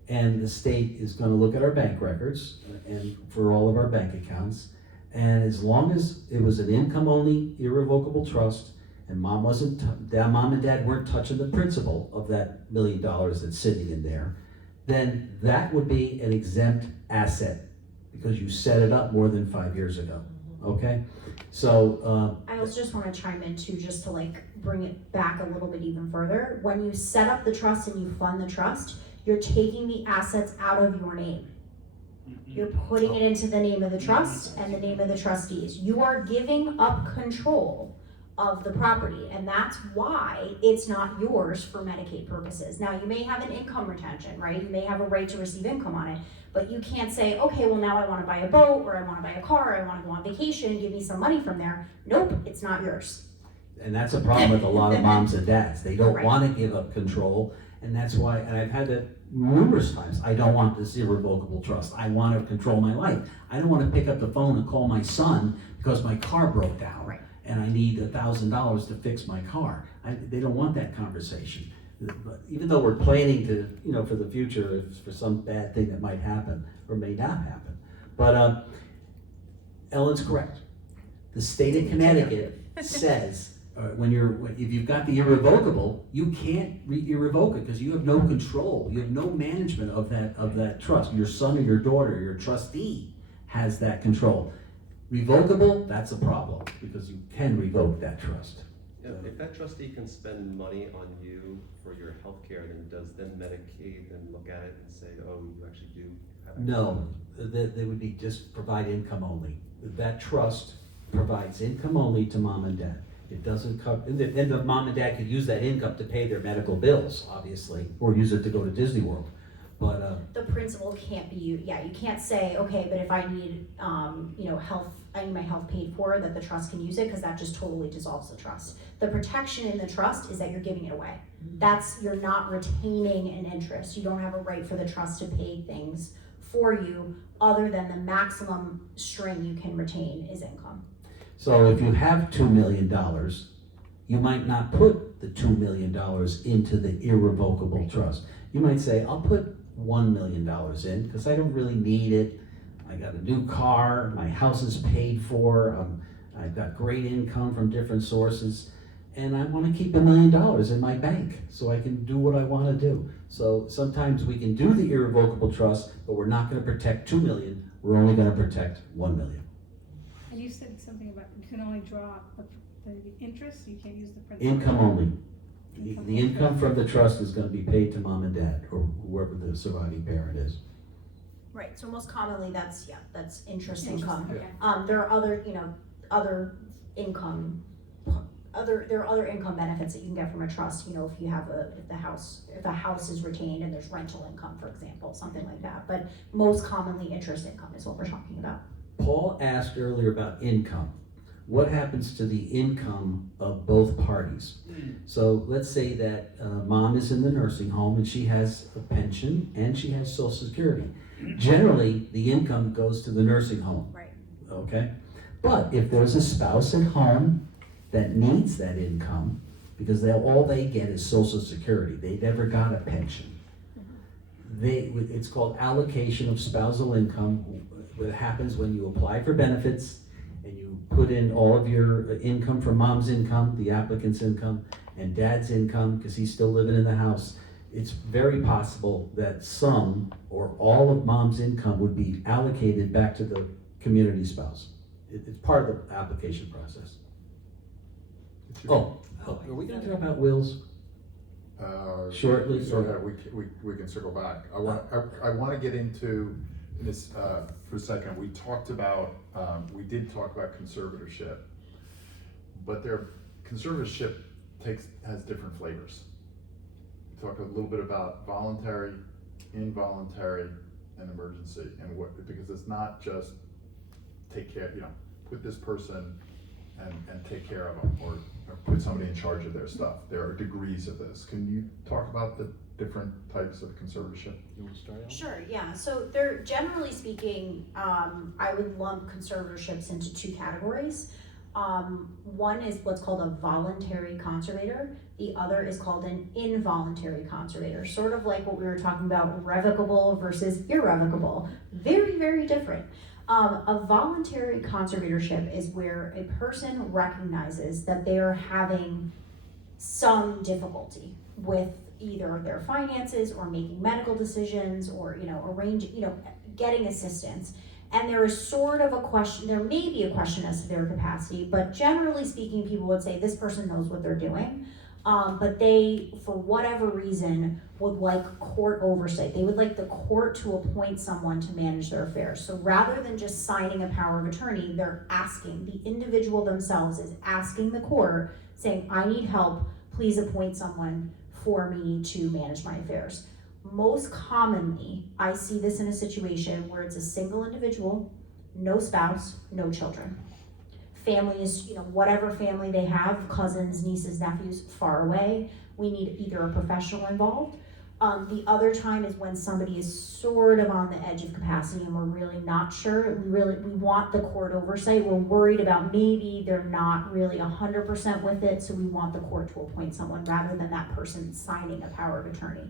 And the state is gonna look at our bank records and for all of our bank accounts. And as long as it was an income-only irrevocable trust, and mom and dad weren't touching the principal of that $1 million that's sitting in there, then that would be an exempt asset because you set it up more than 5 years ago, okay? So, I also just wanna chime in too, just to like bring it back a little bit even further. When you set up the trust and you fund the trust, you're taking the assets out of your name. You're putting it into the name of the trust and the name of the trustees. You are giving up control of the property, and that's why it's not yours for Medicaid purposes. Now, you may have an income retention, right? You may have a right to receive income on it, but you can't say, okay, well now I wanna buy a boat, or I wanna buy a car, or I wanna go on vacation, give me some money from there. Nope, it's not yours. and that's a problem with a lot of moms and dads. They don't Right. wanna give up control, and that's why, and I've had that numerous times. I don't want this irrevocable trust. I wanna control my life. I don't wanna pick up the phone and call my son because my car broke down. Right. And I need $1,000 to fix my car. They don't want that conversation. But even though we're planning to, for the future, for some bad thing that might happen or may not happen. But Ellen's correct. The state of Connecticut says, if you've got the irrevocable, you can't irrevoke it because you have no control. You have no management of that trust. Your son or your daughter, your trustee has that control. Revocable, that's a problem because you can revoke that trust. If that trustee can spend money on you for your health care, does Medicaid then look at it and say, oh, you actually do have? No, they would be just provide income only. That trust provides income only to mom and dad. It doesn't cover, and the mom and dad could use that income to pay their medical bills, obviously, or use it to go to Disney World. But The principal can't be you can't say, okay, but if I need, I need my health paid for, that the trust can use it, because that just totally dissolves the trust. The protection in the trust is that you're giving it away. You're not retaining an interest. You don't have a right for the trust to pay things for you, other than the maximum string you can retain is income. so if you have $2 million, you might not put the $2 million into the irrevocable trust. You might say, I'll put $1 million in because I don't really need it. I got a new car, my house is paid for, I've got great income from different sources, and I want to keep $1 million in my bank so I can do what I want to do. So sometimes we can do the irrevocable trust, but we're not going to protect $2 million, we're only going to protect $1 million. And you said something about you can only draw the interest, you can't use the principal. Income only. The income from the trust is going to be paid to mom and dad, or whoever the surviving parent is. Right, so most commonly that's interest Interest, income. okay. There are other income benefits that you can get from a trust, if you have if the house is retained and there's rental income, for example, something like that. But most commonly interest income is what we're talking about. Paul asked earlier about income. What happens to the income of both parties? So let's say that mom is in the nursing home and she has a pension and she has Social Security. Generally, the income goes to the nursing home. Right. Okay? But if there's a spouse at home that needs that income, because all they get is Social Security, they never got a pension. It's called allocation of spousal income. What happens when you apply for benefits and you put in all of your income from mom's income, the applicant's income, and dad's income, because he's still living in the house, it's very possible that some or all of mom's income would be allocated back to the community spouse. It's part of the application process. Oh, are we gonna talk about wills shortly? So that we can circle back. I want to get into this for a second. We did talk about conservatorship, but conservatorship has different flavors. We talked a little bit about voluntary, involuntary, and emergency, because it's not just take care, put this person and take care of them, or put somebody in charge of their stuff. There are degrees of this. Can you talk about the different types of conservatorship? You want to start out? Sure, yeah. So they're generally speaking, I would lump conservatorships into two categories. One is what's called a voluntary conservator. The other is called an involuntary conservator, sort of like what we were talking about, revocable versus irrevocable. Very, very different. A voluntary conservatorship is where a person recognizes that they are having some difficulty with either their finances or making medical decisions or, getting assistance. And there is sort of a question, there may be a question as to their capacity, but generally speaking, people would say this person knows what they're doing. But they, for whatever reason, would like court oversight. They would like the court to appoint someone to manage their affairs. So rather than just signing a power of attorney, they're asking, the individual themselves is asking the court, saying, I need help, please appoint someone for me to manage my affairs. Most commonly, I see this in a situation where it's a single individual, no spouse, no children. Family is, whatever family they have, cousins, nieces, nephews, far away. We need either a professional involved. The other time is when somebody is sort of on the edge of capacity and we're really not sure. We want the court oversight. We're worried about maybe they're not really 100% with it, so we want the court to appoint someone rather than that person signing a power of attorney.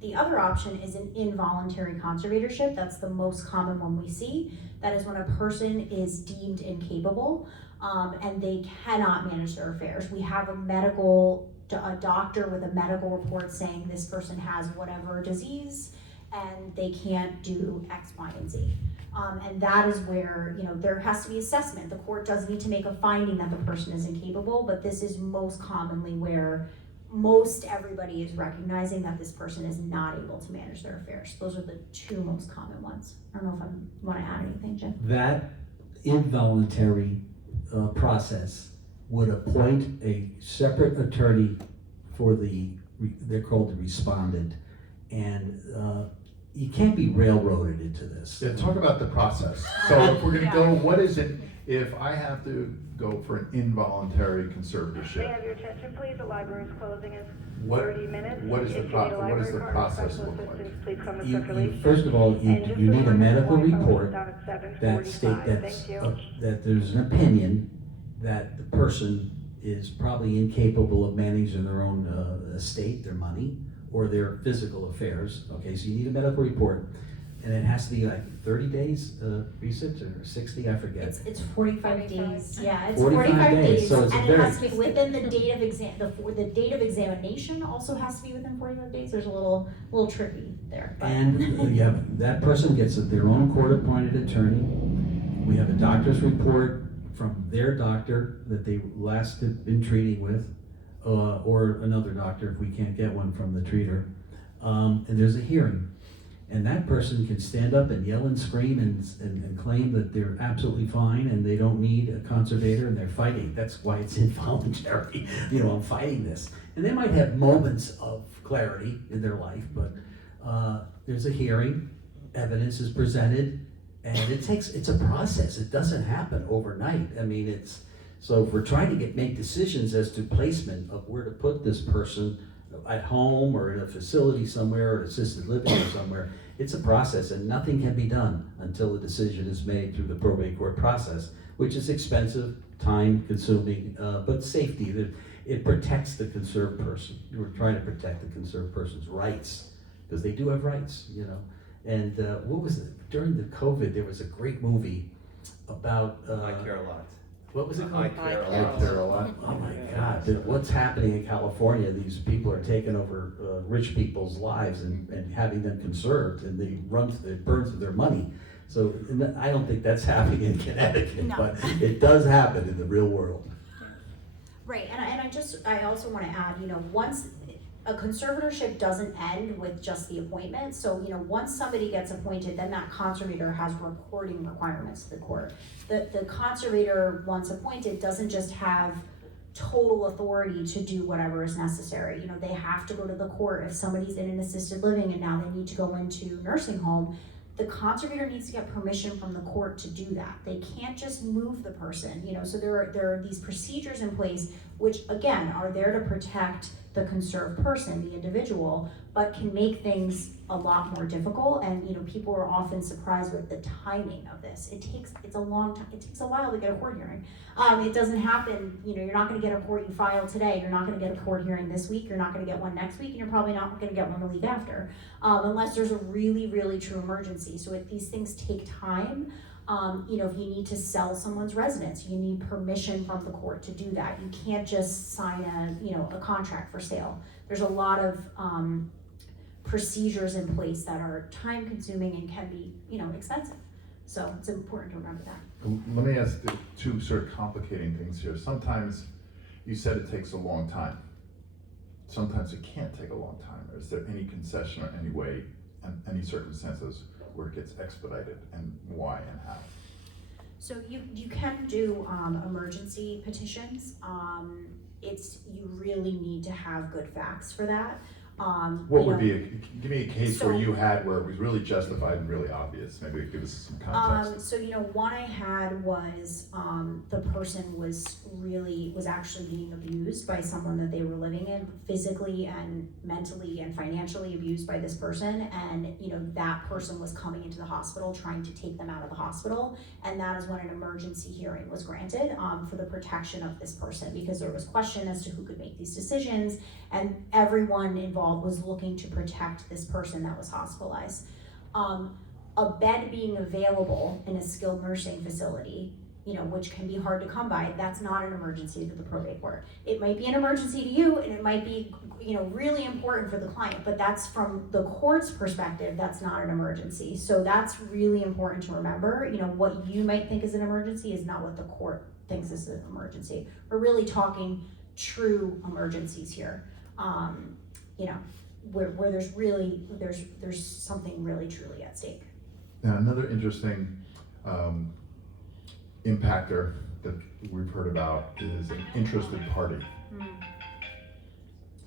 The other option is an involuntary conservatorship. That's the most common one we see. That is when a person is deemed incapable and they cannot manage their affairs. We have a doctor with a medical report saying this person has whatever disease and they can't do X, Y, and Z. And that is where, there has to be assessment. The court does need to make a finding that the person is incapable, but this is most commonly where most everybody is recognizing that this person is not able to manage their affairs. Those are the two most common ones. I don't know if I want to add anything, Jim. That involuntary process would appoint a separate attorney for they're called the respondent, and you can't be railroaded into this. Yeah, talk about the process. So if we're gonna go, what is it, if I have to go for an involuntary May I conservatorship? have your attention, please? The library is closing in What- 30 minutes. what is the If you pro- need a what does library the card or process special look like? assistance, please come to You, circulation. first of all, And you just need a reminder, medical Wi-Fi will report start at that state 7:45. Thank you. that there's an opinion that the person is probably incapable of managing their own estate, their money, or their physical affairs. Okay, so you need a medical report, and it has to be like 30 days recent or 60, I forget. It's 45 days. Yeah, it's 45 45 days, days, so it's a and it has to very- be within the date of exam. The date of examination also has to be within 45 days. There's a little tricky there. But. And that person gets their own court-appointed attorney. We have a doctor's report from their doctor that they last have been treating with, or another doctor if we can't get one from the treater. And there's a hearing. And that person can stand up and yell and scream and claim that they're absolutely fine and they don't need a conservator and they're fighting. That's why it's involuntary. I'm fighting this. And they might have moments of clarity in their life, but there's a hearing, evidence is presented, and it's a process. It doesn't happen overnight. So if we're trying to make decisions as to placement of where to put this person at home or in a facility somewhere, or assisted living or somewhere, it's a process, and nothing can be done until a decision is made through the probate court process, which is expensive, time consuming, but safety. It protects the conserved person. We're trying to protect the conserved person's rights, because they do have rights, And what was it? During the COVID, there was a great movie about I care a lot. what was it called? I care a I lot. care a lot. Oh my God, what's happening in California? These people are taking over rich people's lives and having them conserved, and it burns through their money. So I don't think that's happening in Connecticut, No. but it does happen in the real world. Right, and I also want to add, once a conservatorship doesn't end with just the appointment, so, once somebody gets appointed, then that conservator has reporting requirements to the court. The conservator, once appointed, doesn't just have total authority to do whatever is necessary. They have to go to the court. If somebody's in an assisted living and now they need to go into nursing home, the conservator needs to get permission from the court to do that. They can't just move the person, so there are these procedures in place which again are there to protect the conserved person, the individual, but can make things a lot more difficult. And people are often surprised with the timing of this. It's a long time. It takes a while to get a court hearing. It doesn't happen. You're not going to get a court. You file today. You're not going to get a court hearing this week. You're not going to get one next week, and you're probably not going to get one the week after, unless there's a really, really true emergency. So these things take time. If you need to sell someone's residence, you need permission from the court to do that. You can't just sign a contract for sale. There's a lot of procedures in place that are time consuming and can be, expensive. So it's important to remember that. Let me ask the two sort of complicating things here. Sometimes you said it takes a long time. Sometimes it can't take a long time. Is there any concession or any way and any circumstances where it gets expedited, and why and how? So you can do emergency petitions. You really need to have good facts for that. What would give me a case where so- you had where it was really justified and really obvious? Maybe give us some context. One I had was the person was actually being abused by someone that they were living in, physically and mentally and financially abused by this person, and that person was coming into the hospital trying to take them out of the hospital, and that is when an emergency hearing was granted for the protection of this person, because there was question as to who could make these decisions, and everyone involved was looking to protect this person that was hospitalized. A bed being available in a skilled nursing facility, which can be hard to come by, that's not an emergency for the probate court. It might be an emergency to you, and it might be, really important for the client, but that's from the court's perspective, that's not an emergency. So that's really important to remember. What you might think is an emergency is not what the court thinks is an emergency. We're really talking true emergencies here. Where there's something really truly at stake. Now, another interesting impactor that we've heard about is an interested party.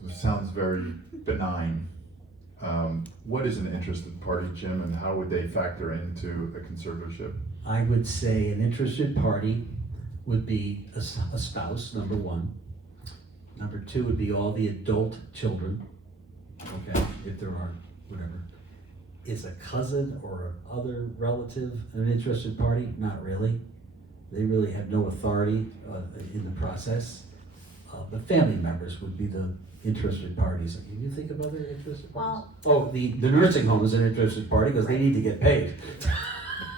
It sounds very benign. What is an interested party, Jim, and how would they factor into a conservatorship? I would say an interested party would be a spouse, number one. Number two would be all the adult children, okay, if there are, whatever. Is a cousin or other relative an interested party? Not really. They really have no authority in the process. But family members would be the interested parties. Can you think of other interested parties? Well, the nursing home is an interested party because they need to get paid.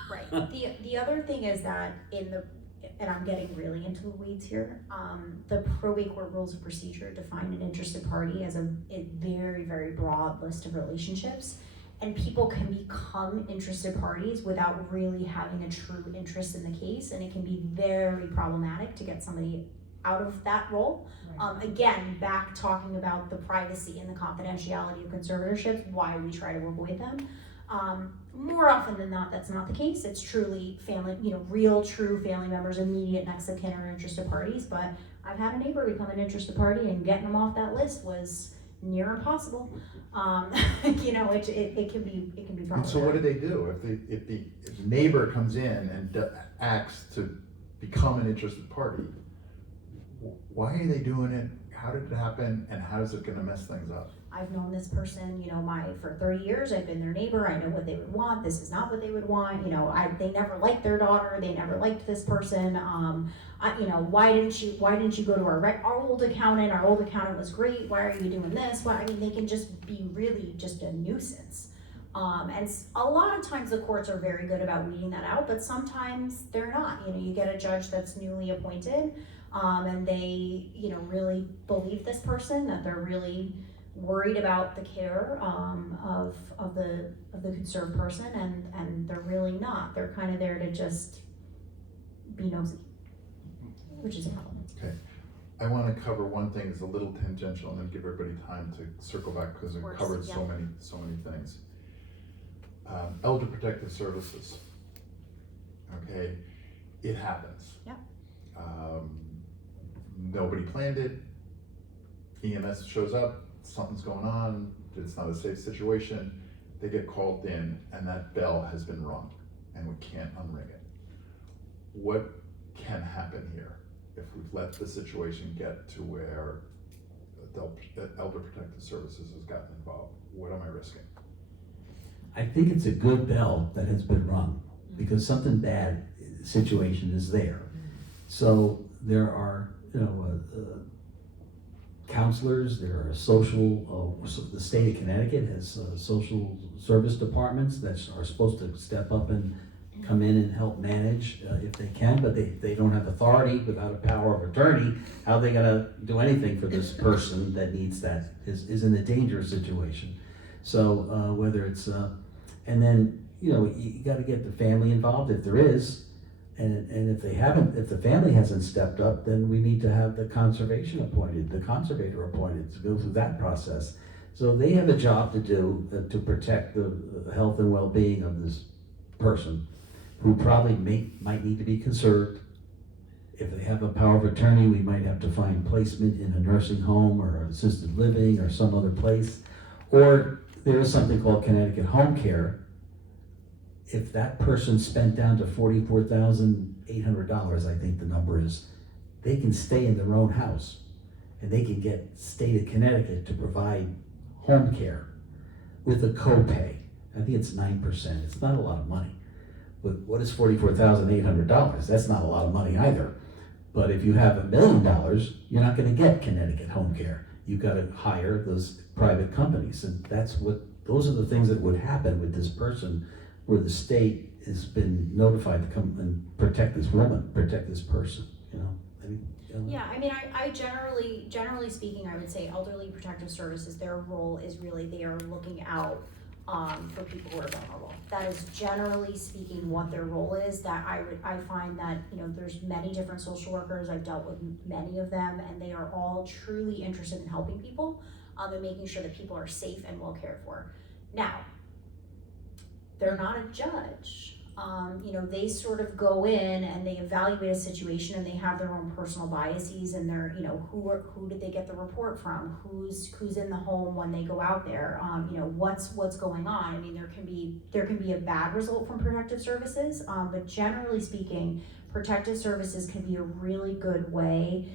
Right. The other thing is that and I'm getting really into the weeds here, the probate court rules of procedure define an interested party as a very, very broad list of relationships, and people can become interested parties without really having a true interest in the case, and it can be very problematic to get somebody out of that role. Right. Again, back talking about the privacy and the confidentiality of conservatorships, why we try to avoid them. More often than not, that's not the case. It's truly family, real, true family members, immediate next of kin or interested parties. But I've had a neighbor become an interested party, and getting them off that list was near impossible. It can be problematic. And so what do they do if the neighbor comes in and acts to become an interested party? Why are they doing it? How did it happen? And how is it going to mess things up? I've known this person, for 30 years. I've been their neighbor. I know what they would want. This is not what they would want. They never liked their daughter. They never liked this person. Why didn't you go to our old accountant? Our old accountant was great. Why are you doing this? They can just be really just a nuisance. And a lot of times the courts are very good about weeding that out, but sometimes they're not. You get a judge that's newly appointed, and they, really believe this person, that they're really worried about the care of the conserved person, and they're really not. They're kind of there to just be nosy, which is a problem. Okay. I want to cover one thing that's a little tangential and then give everybody time to circle back because it covered so many things. Elder Protective Services. Okay, it happens. Yeah. Nobody planned it. EMS shows up, something's going on, it's not a safe situation. They get called in and that bell has been rung and we can't unring it. What can happen here if we've let the situation get to where Elder Protective Services has gotten involved? What am I risking? I think it's a good bell that has been rung, because something bad situation is there. So there are, counselors, there are the state of Connecticut has social service departments that are supposed to step up and come in and help manage if they can, but they don't have authority without a power of attorney. How are they gonna do anything for this person that needs that, is in a dangerous situation? So whether it's, and then, you gotta get the family involved if there is, and if the family hasn't stepped up, then we need to have the conservator appointed to go through that process. So they have a job to do to protect the health and well-being of this person, who probably might need to be conserved. If they have a power of attorney, we might have to find placement in a nursing home or assisted living or some other place. Or there is something called Connecticut Home Care. If that person spent down to $44,800, I think the number is, they can stay in their own house and they can get state of Connecticut to provide home care with a copay. I think it's 9%. It's not a lot of money. But what is $44,800? That's not a lot of money either. But if you have $1 million, you're not going to get Connecticut Home Care. You've got to hire those private companies, and those are the things that would happen with this person, where the state has been notified to come and protect this woman, protect this person. Yeah, I mean, I generally speaking, I would say elderly protective services, their role is really, they are looking out for people who are vulnerable. That is generally speaking what their role is. That I find that, there's many different social workers, I've dealt with many of them, and they are all truly interested in helping people, and making sure that people are safe and well cared for. Now, they're not a judge. They sort of go in and they evaluate a situation, and they have their own personal biases, and they're, who did they get the report from? Who's in the home when they go out there? What's going on? I mean, there can be a bad result from protective services, but generally speaking, protective services can be a really good way,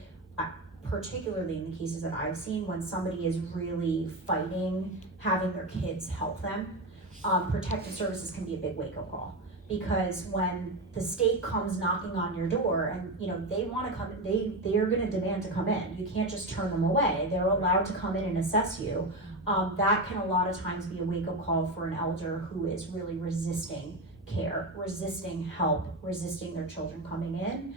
particularly in the cases that I've seen when somebody is really fighting having their kids help them. Protective services can be a big wake-up call. Because when the state comes knocking on your door and they want to come, they are going to demand to come in. You can't just turn them away. They're allowed to come in and assess you. That can a lot of times be a wake-up call for an elder who is really resisting care, resisting help, resisting their children coming in,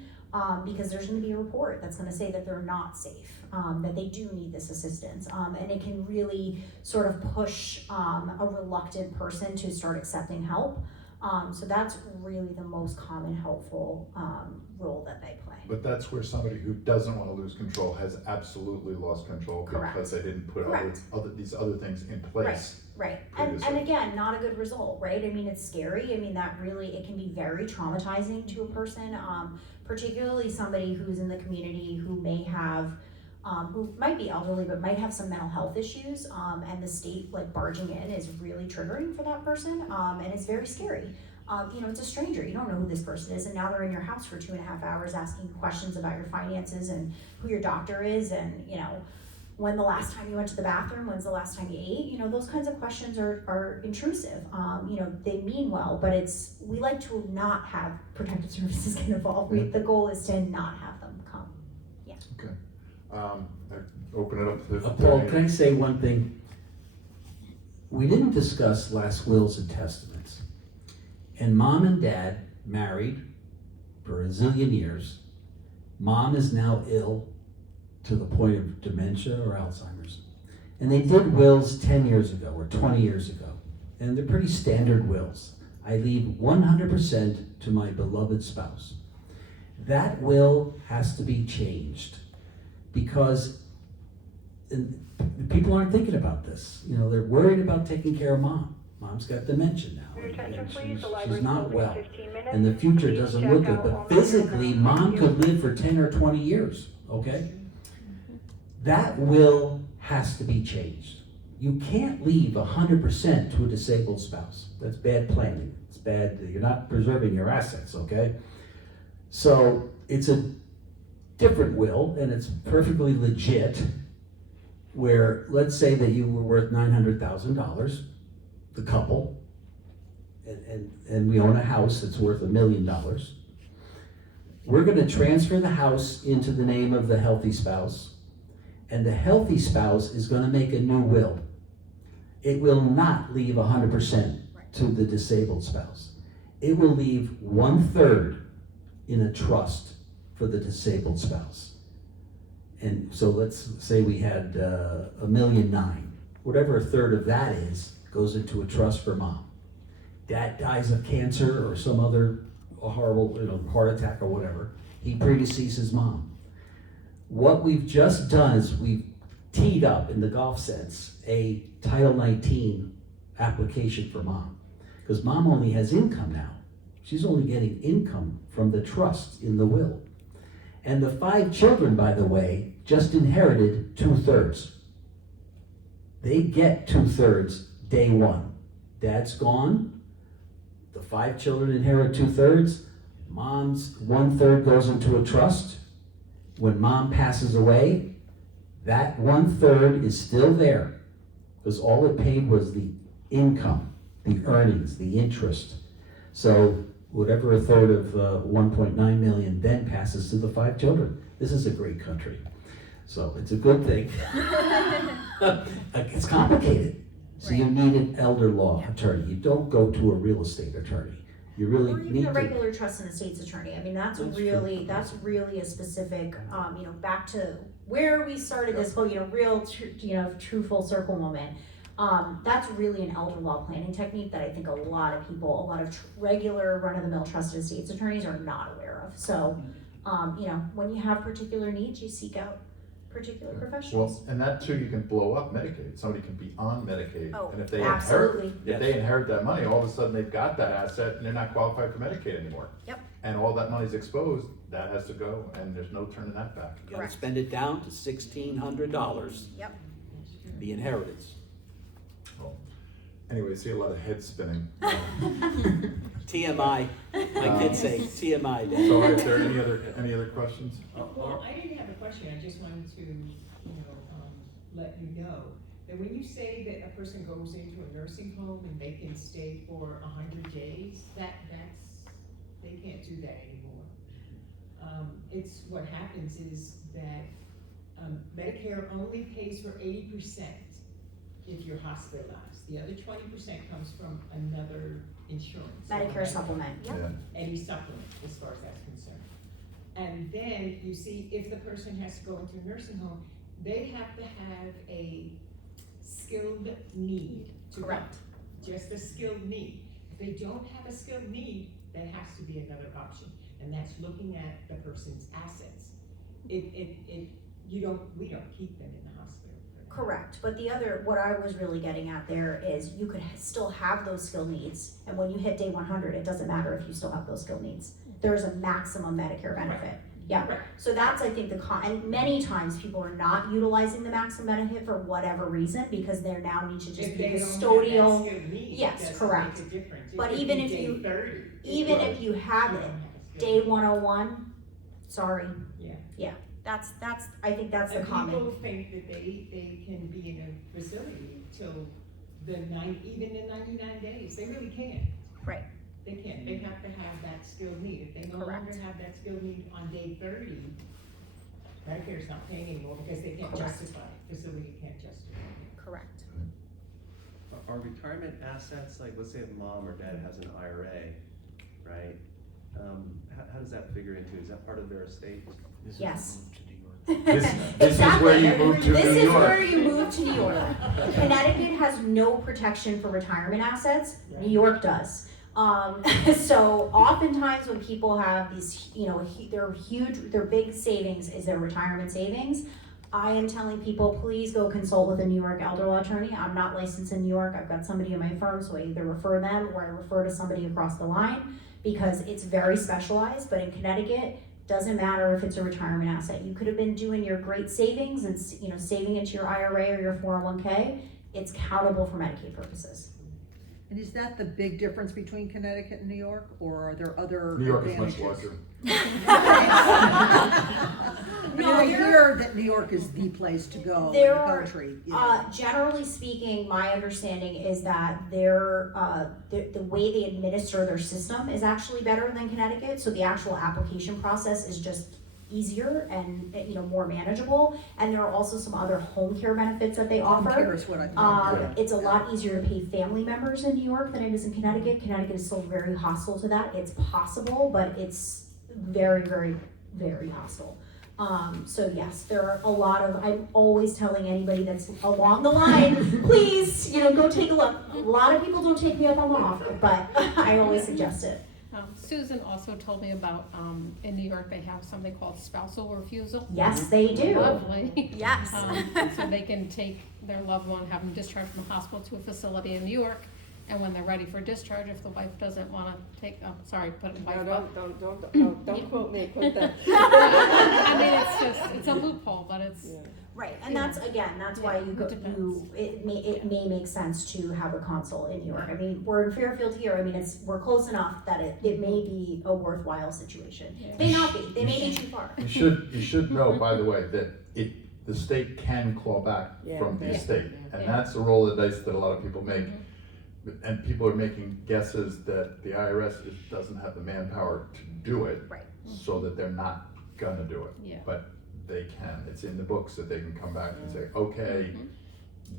because there's going to be a report that's going to say that they're not safe, that they do need this assistance, and it can really sort of push a reluctant person to start accepting help. So that's really the most common helpful role that they play. But that's where somebody who doesn't want to lose control has absolutely lost control. Correct. Because they didn't put these other things in place. Right. And again, not a good result, right? I mean, it's scary. I mean, it can be very traumatizing to a person, particularly somebody who's in the community who may have who might be elderly but might have some mental health issues, and the state barging in is really triggering for that person, and it's very scary. It's a stranger, you don't know who this person is, and now they're in your house for 2.5 hours asking questions about your finances and who your doctor is, and when the last time you went to the bathroom, when's the last time you ate, those kinds of questions are intrusive. They mean well, but we like to not have protective services get involved. The goal is to not have them come. Yeah. Okay. I open it up to Paul, can I say one thing? We didn't discuss last wills and testaments. And mom and dad married for a zillion years. Mom is now ill to the point of dementia or Alzheimer's. And they did wills 10 years ago or 20 years ago. And they're pretty standard wills. I leave 100% to my beloved spouse. That will has to be changed, because people aren't thinking about this. They're worried about taking care of mom. Mom's got dementia now. And she's not well. And the future doesn't look good. But physically, mom could live for 10 or 20 years, okay? That will has to be changed. You can't leave 100% to a disabled spouse. That's bad planning. It's bad. You're not preserving your assets, okay? So it's a different will, and it's perfectly legit, where let's say that you were worth $900,000, the couple, and we own a house that's worth $1 million. We're gonna transfer the house into the name of the healthy spouse, and the healthy spouse is gonna make a new will. It will not leave 100% to the disabled spouse. It will leave 1/3 in a trust for the disabled spouse. And so let's say we had $1.9 million. Whatever 1/3 of that is goes into a trust for mom. Dad dies of cancer or some other horrible, heart attack or whatever. He predeceases mom. What we've just done is we've teed up, in the golf sense, a Title 19 application for mom. Because mom only has income now. She's only getting income from the trust in the will. And the 5 children, by the way, just inherited 2/3. They get 2/3 day one. Dad's gone. The 5 children inherit 2/3. Mom's 1/3 goes into a trust. When mom passes away, that 1/3 is still there, because all it paid was the income, the earnings, the interest. So whatever 1/3 of 1.9 million then passes to the 5 children. This is a great country. So it's a good thing. It's complicated. So you need an elder law attorney. You don't go to a real estate attorney. You really Or even need a to. regular trust and estates attorney. I mean, that's really a specific, back to where we started this whole, real, true full circle moment. That's really an elder law planning technique that I think a lot of regular run-of-the-mill trusted estates attorneys are not aware of. So, when you have particular needs, you seek out particular professionals. Well, and that too, you can blow up Medicaid. Somebody can be on Medicaid. Oh, And if they absolutely. inherit that money, all of a sudden they've got that asset and they're not qualified for Medicaid anymore. Yep. And all that money's exposed, that has to go, and there's no turning that back. You gotta Correct. spend it down to $1,600, Yep. the inheritance. Well, anyway, see a lot of head spinning. TMI, my kids say TMI, Dad. So are there any other questions? Well, I didn't have a question, I just wanted to, let you know that when you say that a person goes into a nursing home and they can stay for 100 days, they can't do that anymore. It's, what happens is that, Medicare only pays for 80% if you're hospitalized. The other 20% comes from another insurance. Medicare supplement, yep. Yeah. Any supplement, as far as that's concerned. And then you see, if the person has to go into a nursing home, they have to have a skilled need to go. Correct. Just a skilled need. If they don't have a skilled need, there has to be another option, and that's looking at the person's assets. We don't keep them in the hospital. Correct, but what I was really getting at there is you could still have those skill needs, and when you hit day 100, it doesn't matter if you still have those skill needs. There's a maximum Medicare benefit. Yeah, Right. so that's, I think, and many times people are not utilizing the maximum benefit for whatever reason, because they now need to just If be they don't have that custodial. skilled need, Yes, doesn't correct. make a difference. But It could even be if day you- 30, Even if you have you it, don't have a skilled day need. 101, sorry. Yeah. That's, I think that's the And common. people think that they can be in a facility till even in 99 days. They really can't. Right. They can't. They have to have that skilled need. If they no Correct. longer have that skilled need on day 30, Medicare's not paying anymore because they can't Correct. justify it. Facility can't justify it. Correct. Are retirement assets, like let's say if mom or dad has an IRA, right? How does that figure into, is that part of their estate? Yes. This is where you move to New This is York. where you move to New York. Connecticut has no protection for retirement assets. New York does. So oftentimes when people have these, their big savings is their retirement savings. I am telling people, please go consult with a New York elder law attorney. I'm not licensed in New York. I've got somebody in my firm, so I either refer them or I refer to somebody across the line, because it's very specialized. But in Connecticut, doesn't matter if it's a retirement asset. You could have been doing your great savings and saving into your IRA or your 401k. It's countable for Medicaid purposes. And is that the big difference between Connecticut and New York, or are there other New York is advantages? much larger. No, I there- hear that New York is the place to go in the There are, country. you know. generally speaking, my understanding is that their, the way they administer their system is actually better than Connecticut, so the actual application process is just easier and, more manageable, and there are also some other home care benefits that they Home offer. care is what I thought. Yeah. It's a lot easier to pay family members in New York than it is in Connecticut. Connecticut is still very hostile to that. It's possible, but it's very, very, very hostile. So yes, there are a lot of, I'm always telling anybody that's along the line, please, go take a look. A lot of people don't take me up on the offer, but I always suggest it. Susan also told me about, in New York, they have something called spousal refusal. Yes, they do. Lovely. Yes. So they can take their loved one, have them discharged from the hospital to a facility in New York, and when they're ready for discharge, if the wife doesn't wanna take, put a wife up. Don't quote me, quote them. I mean, it's a loophole, but it's, Right, and that's why you go, it may make sense to have a consul in New York. I mean, we're in Fairfield here, I mean, we're close enough that it may be a worthwhile situation. May not be, they may be too far. You should know, by the way, that the state can claw back from the estate. And that's a roll of the dice that a lot of people make. And people are making guesses that the IRS doesn't have the manpower to do it. Right. So that they're not gonna do it. Yeah. But they can, it's in the books that they can come back and say, okay,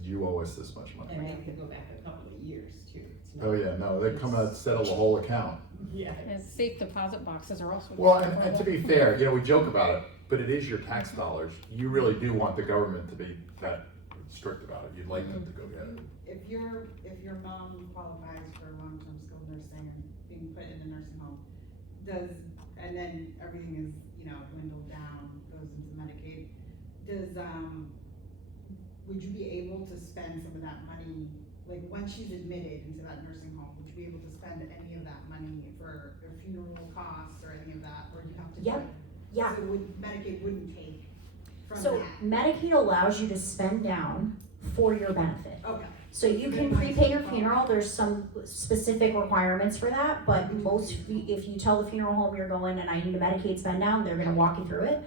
you owe us this much money. And they can go back a couple of years too. It's not- Oh yeah, no, they come out, settle the whole account. Yeah. and safe deposit boxes are also. Well, and to be fair, we joke about it, but it is your tax dollars. You really do want the government to be that strict about it. You'd like them to go get it. If your mom qualifies for long-term skilled nursing and being put in a nursing home, and then everything is, dwindled down, goes into Medicaid, would you be able to spend some of that money, like, once she's admitted into that nursing home, would you be able to spend any of that money for her funeral costs or any of that, or do you have to? Yep. Yeah. So Medicaid wouldn't take from So that? Medicaid allows you to spend down for your benefit. Okay. So you can prepay your funeral, there's some specific requirements for that, but if you tell the funeral home you're going and I need a Medicaid spend down, they're gonna walk you through it.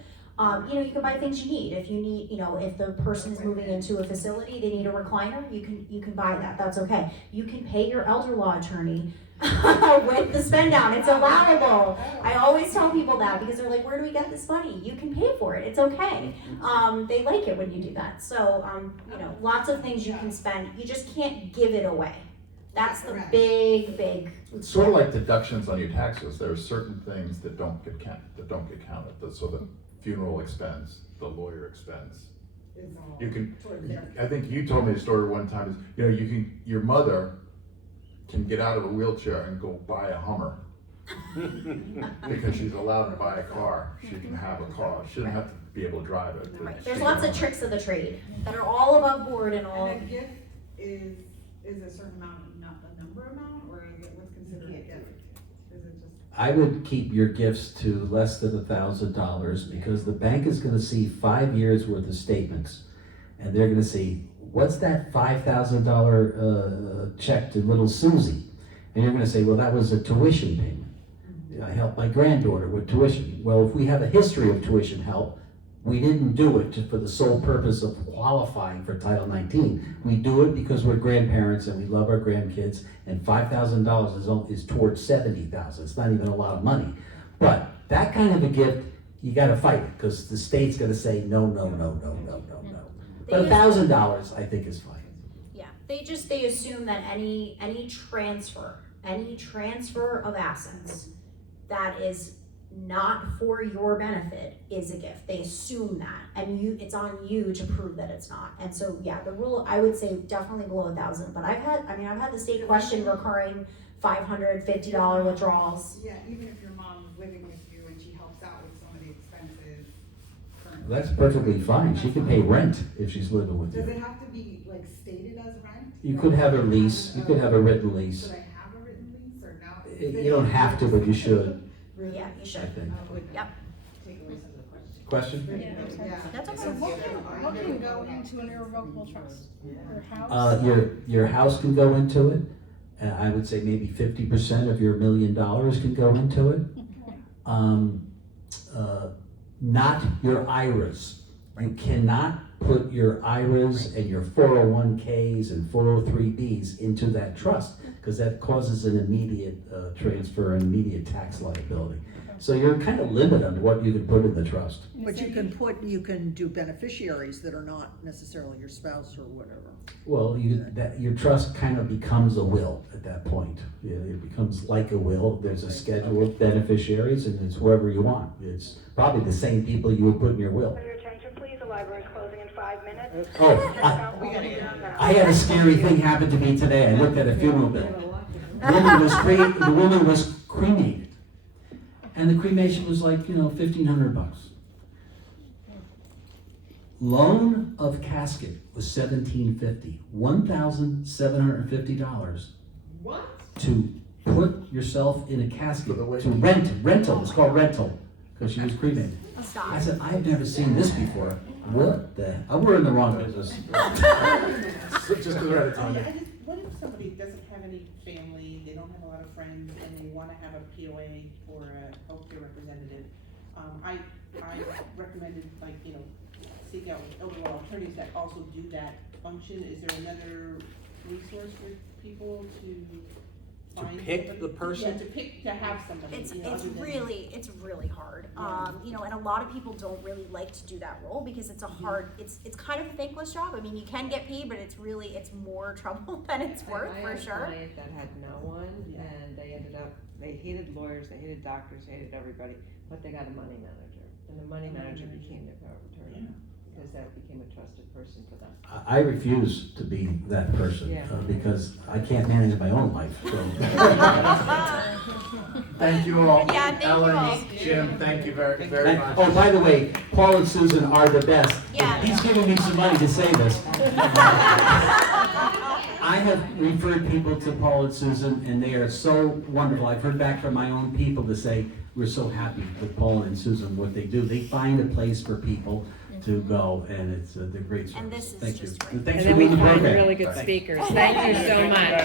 You can buy things you need. If you need, if the person's moving into a facility, they need a recliner, you can buy that, that's okay. You can pay your elder law attorney with the spend down, it's allowable. I always tell people that because they're like, where do we get this money? You can pay for it, it's okay. They like it when you do that. So, lots of things you can spend, you just can't give it away. That's the big. It's sort of like deductions on your taxes. There are certain things that don't get counted. So the funeral expense, the lawyer expense. It's all You can, towards there. I think you told me a story one time is, your mother can get out of a wheelchair and go buy a Hummer. Because she's allowed to buy a car. She can have a car. She doesn't have to be able to drive it. Right. There's lots of tricks of the trade that are all above board and all. And a gift is a certain amount, not a number amount, or is it what's considered a gift? Is it just? I would keep your gifts to less than $1,000 because the bank is gonna see 5 years worth of statements. And they're gonna see, what's that $5,000 check to little Susie? And you're gonna say, well, that was a tuition payment. I helped my granddaughter with tuition. Well, if we have a history of tuition help, we didn't do it just for the sole purpose of qualifying for Title 19. We do it because we're grandparents and we love our grandkids, and $5,000 is towards $70,000. It's not even a lot of money. But that kind of a gift, you gotta fight it, because the state's gonna say no. But $1,000, I think, is fine. Yeah, they assume that any transfer of assets that is not for your benefit is a gift. They assume that, and it's on you to prove that it's not. And so, yeah, the rule, I would say definitely below 1,000, but I've had the state question recurring $550 withdrawals. Yeah, even if your mom's living with you and she helps out with some of the expenses currently. That's perfectly fine. She can pay rent if she's living with Does you. it have to be like stated as rent? You could have a lease, you could have a written lease. Should I have a written lease or no? You don't have to, but you should, Yeah, you should. I think. Yep. Take away some of the questions. Question? Yeah. That's okay. So what can go into an irrevocable trust? Your house? Your house can go into it, I would say maybe 50% of your $1 million can go into it. Not your IRAs. You cannot put your IRAs and your 401ks and 403bs into that trust, because that causes an immediate transfer and immediate tax liability. So you're kind of limited on what you can put in the trust. But you can do beneficiaries that are not necessarily your spouse or whatever. Well, your trust kind of becomes a will at that point. Yeah, it becomes like a will. There's a schedule of beneficiaries, and it's whoever you want. It's probably the same people you would put in your will. For your attention, please. The library is closing in 5 minutes. Oh, We gotta get out now. I had a scary thing happen to me today. I looked at a funeral bill. The woman was cremated, and the cremation was like, $1,500. Loan of casket was $1,750. $1,750 What? to put yourself in a casket, For the way- to rental. It's called rental, because she was cremated. Stop. I said, I've never seen this before. What the? We're in the wrong business. Just because we're out of time. What if somebody doesn't have any family, they don't have a lot of friends, and they wanna have a POA or a healthcare representative? I recommended, seek out elder law attorneys that also do that function. Is there another resource for people to find? pick somebody? the person? Yeah, to have somebody, It's other than- it's really hard. Yeah. And a lot of people don't really like to do that role because it's a hard, it's kind of a thankless job. I mean, you can get paid, but it's more trouble than it's worth, I for had a sure. client that had no one, Yeah. and they ended up, they hated lawyers, they hated doctors, they hated everybody, but they got a money manager, and the money manager became their power of attorney, because that became a trusted person for them. I refuse to be that person, Yeah. because I can't manage my own life. So. Thank you all. Yeah, thank you Ellen, all. Jim, thank you very, very much. Oh, by the way, Paul and Susan are the best. Yeah. He's giving me some money to say this. I have referred people to Paul and Susan, and they are so wonderful. I've heard back from my own people to say, we're so happy with Paul and Susan, what they do. They find a place for people to go, and they're great service. And this is Thank just you. great. Thanks And for then we doing the find program. really good speakers. Thank you so much.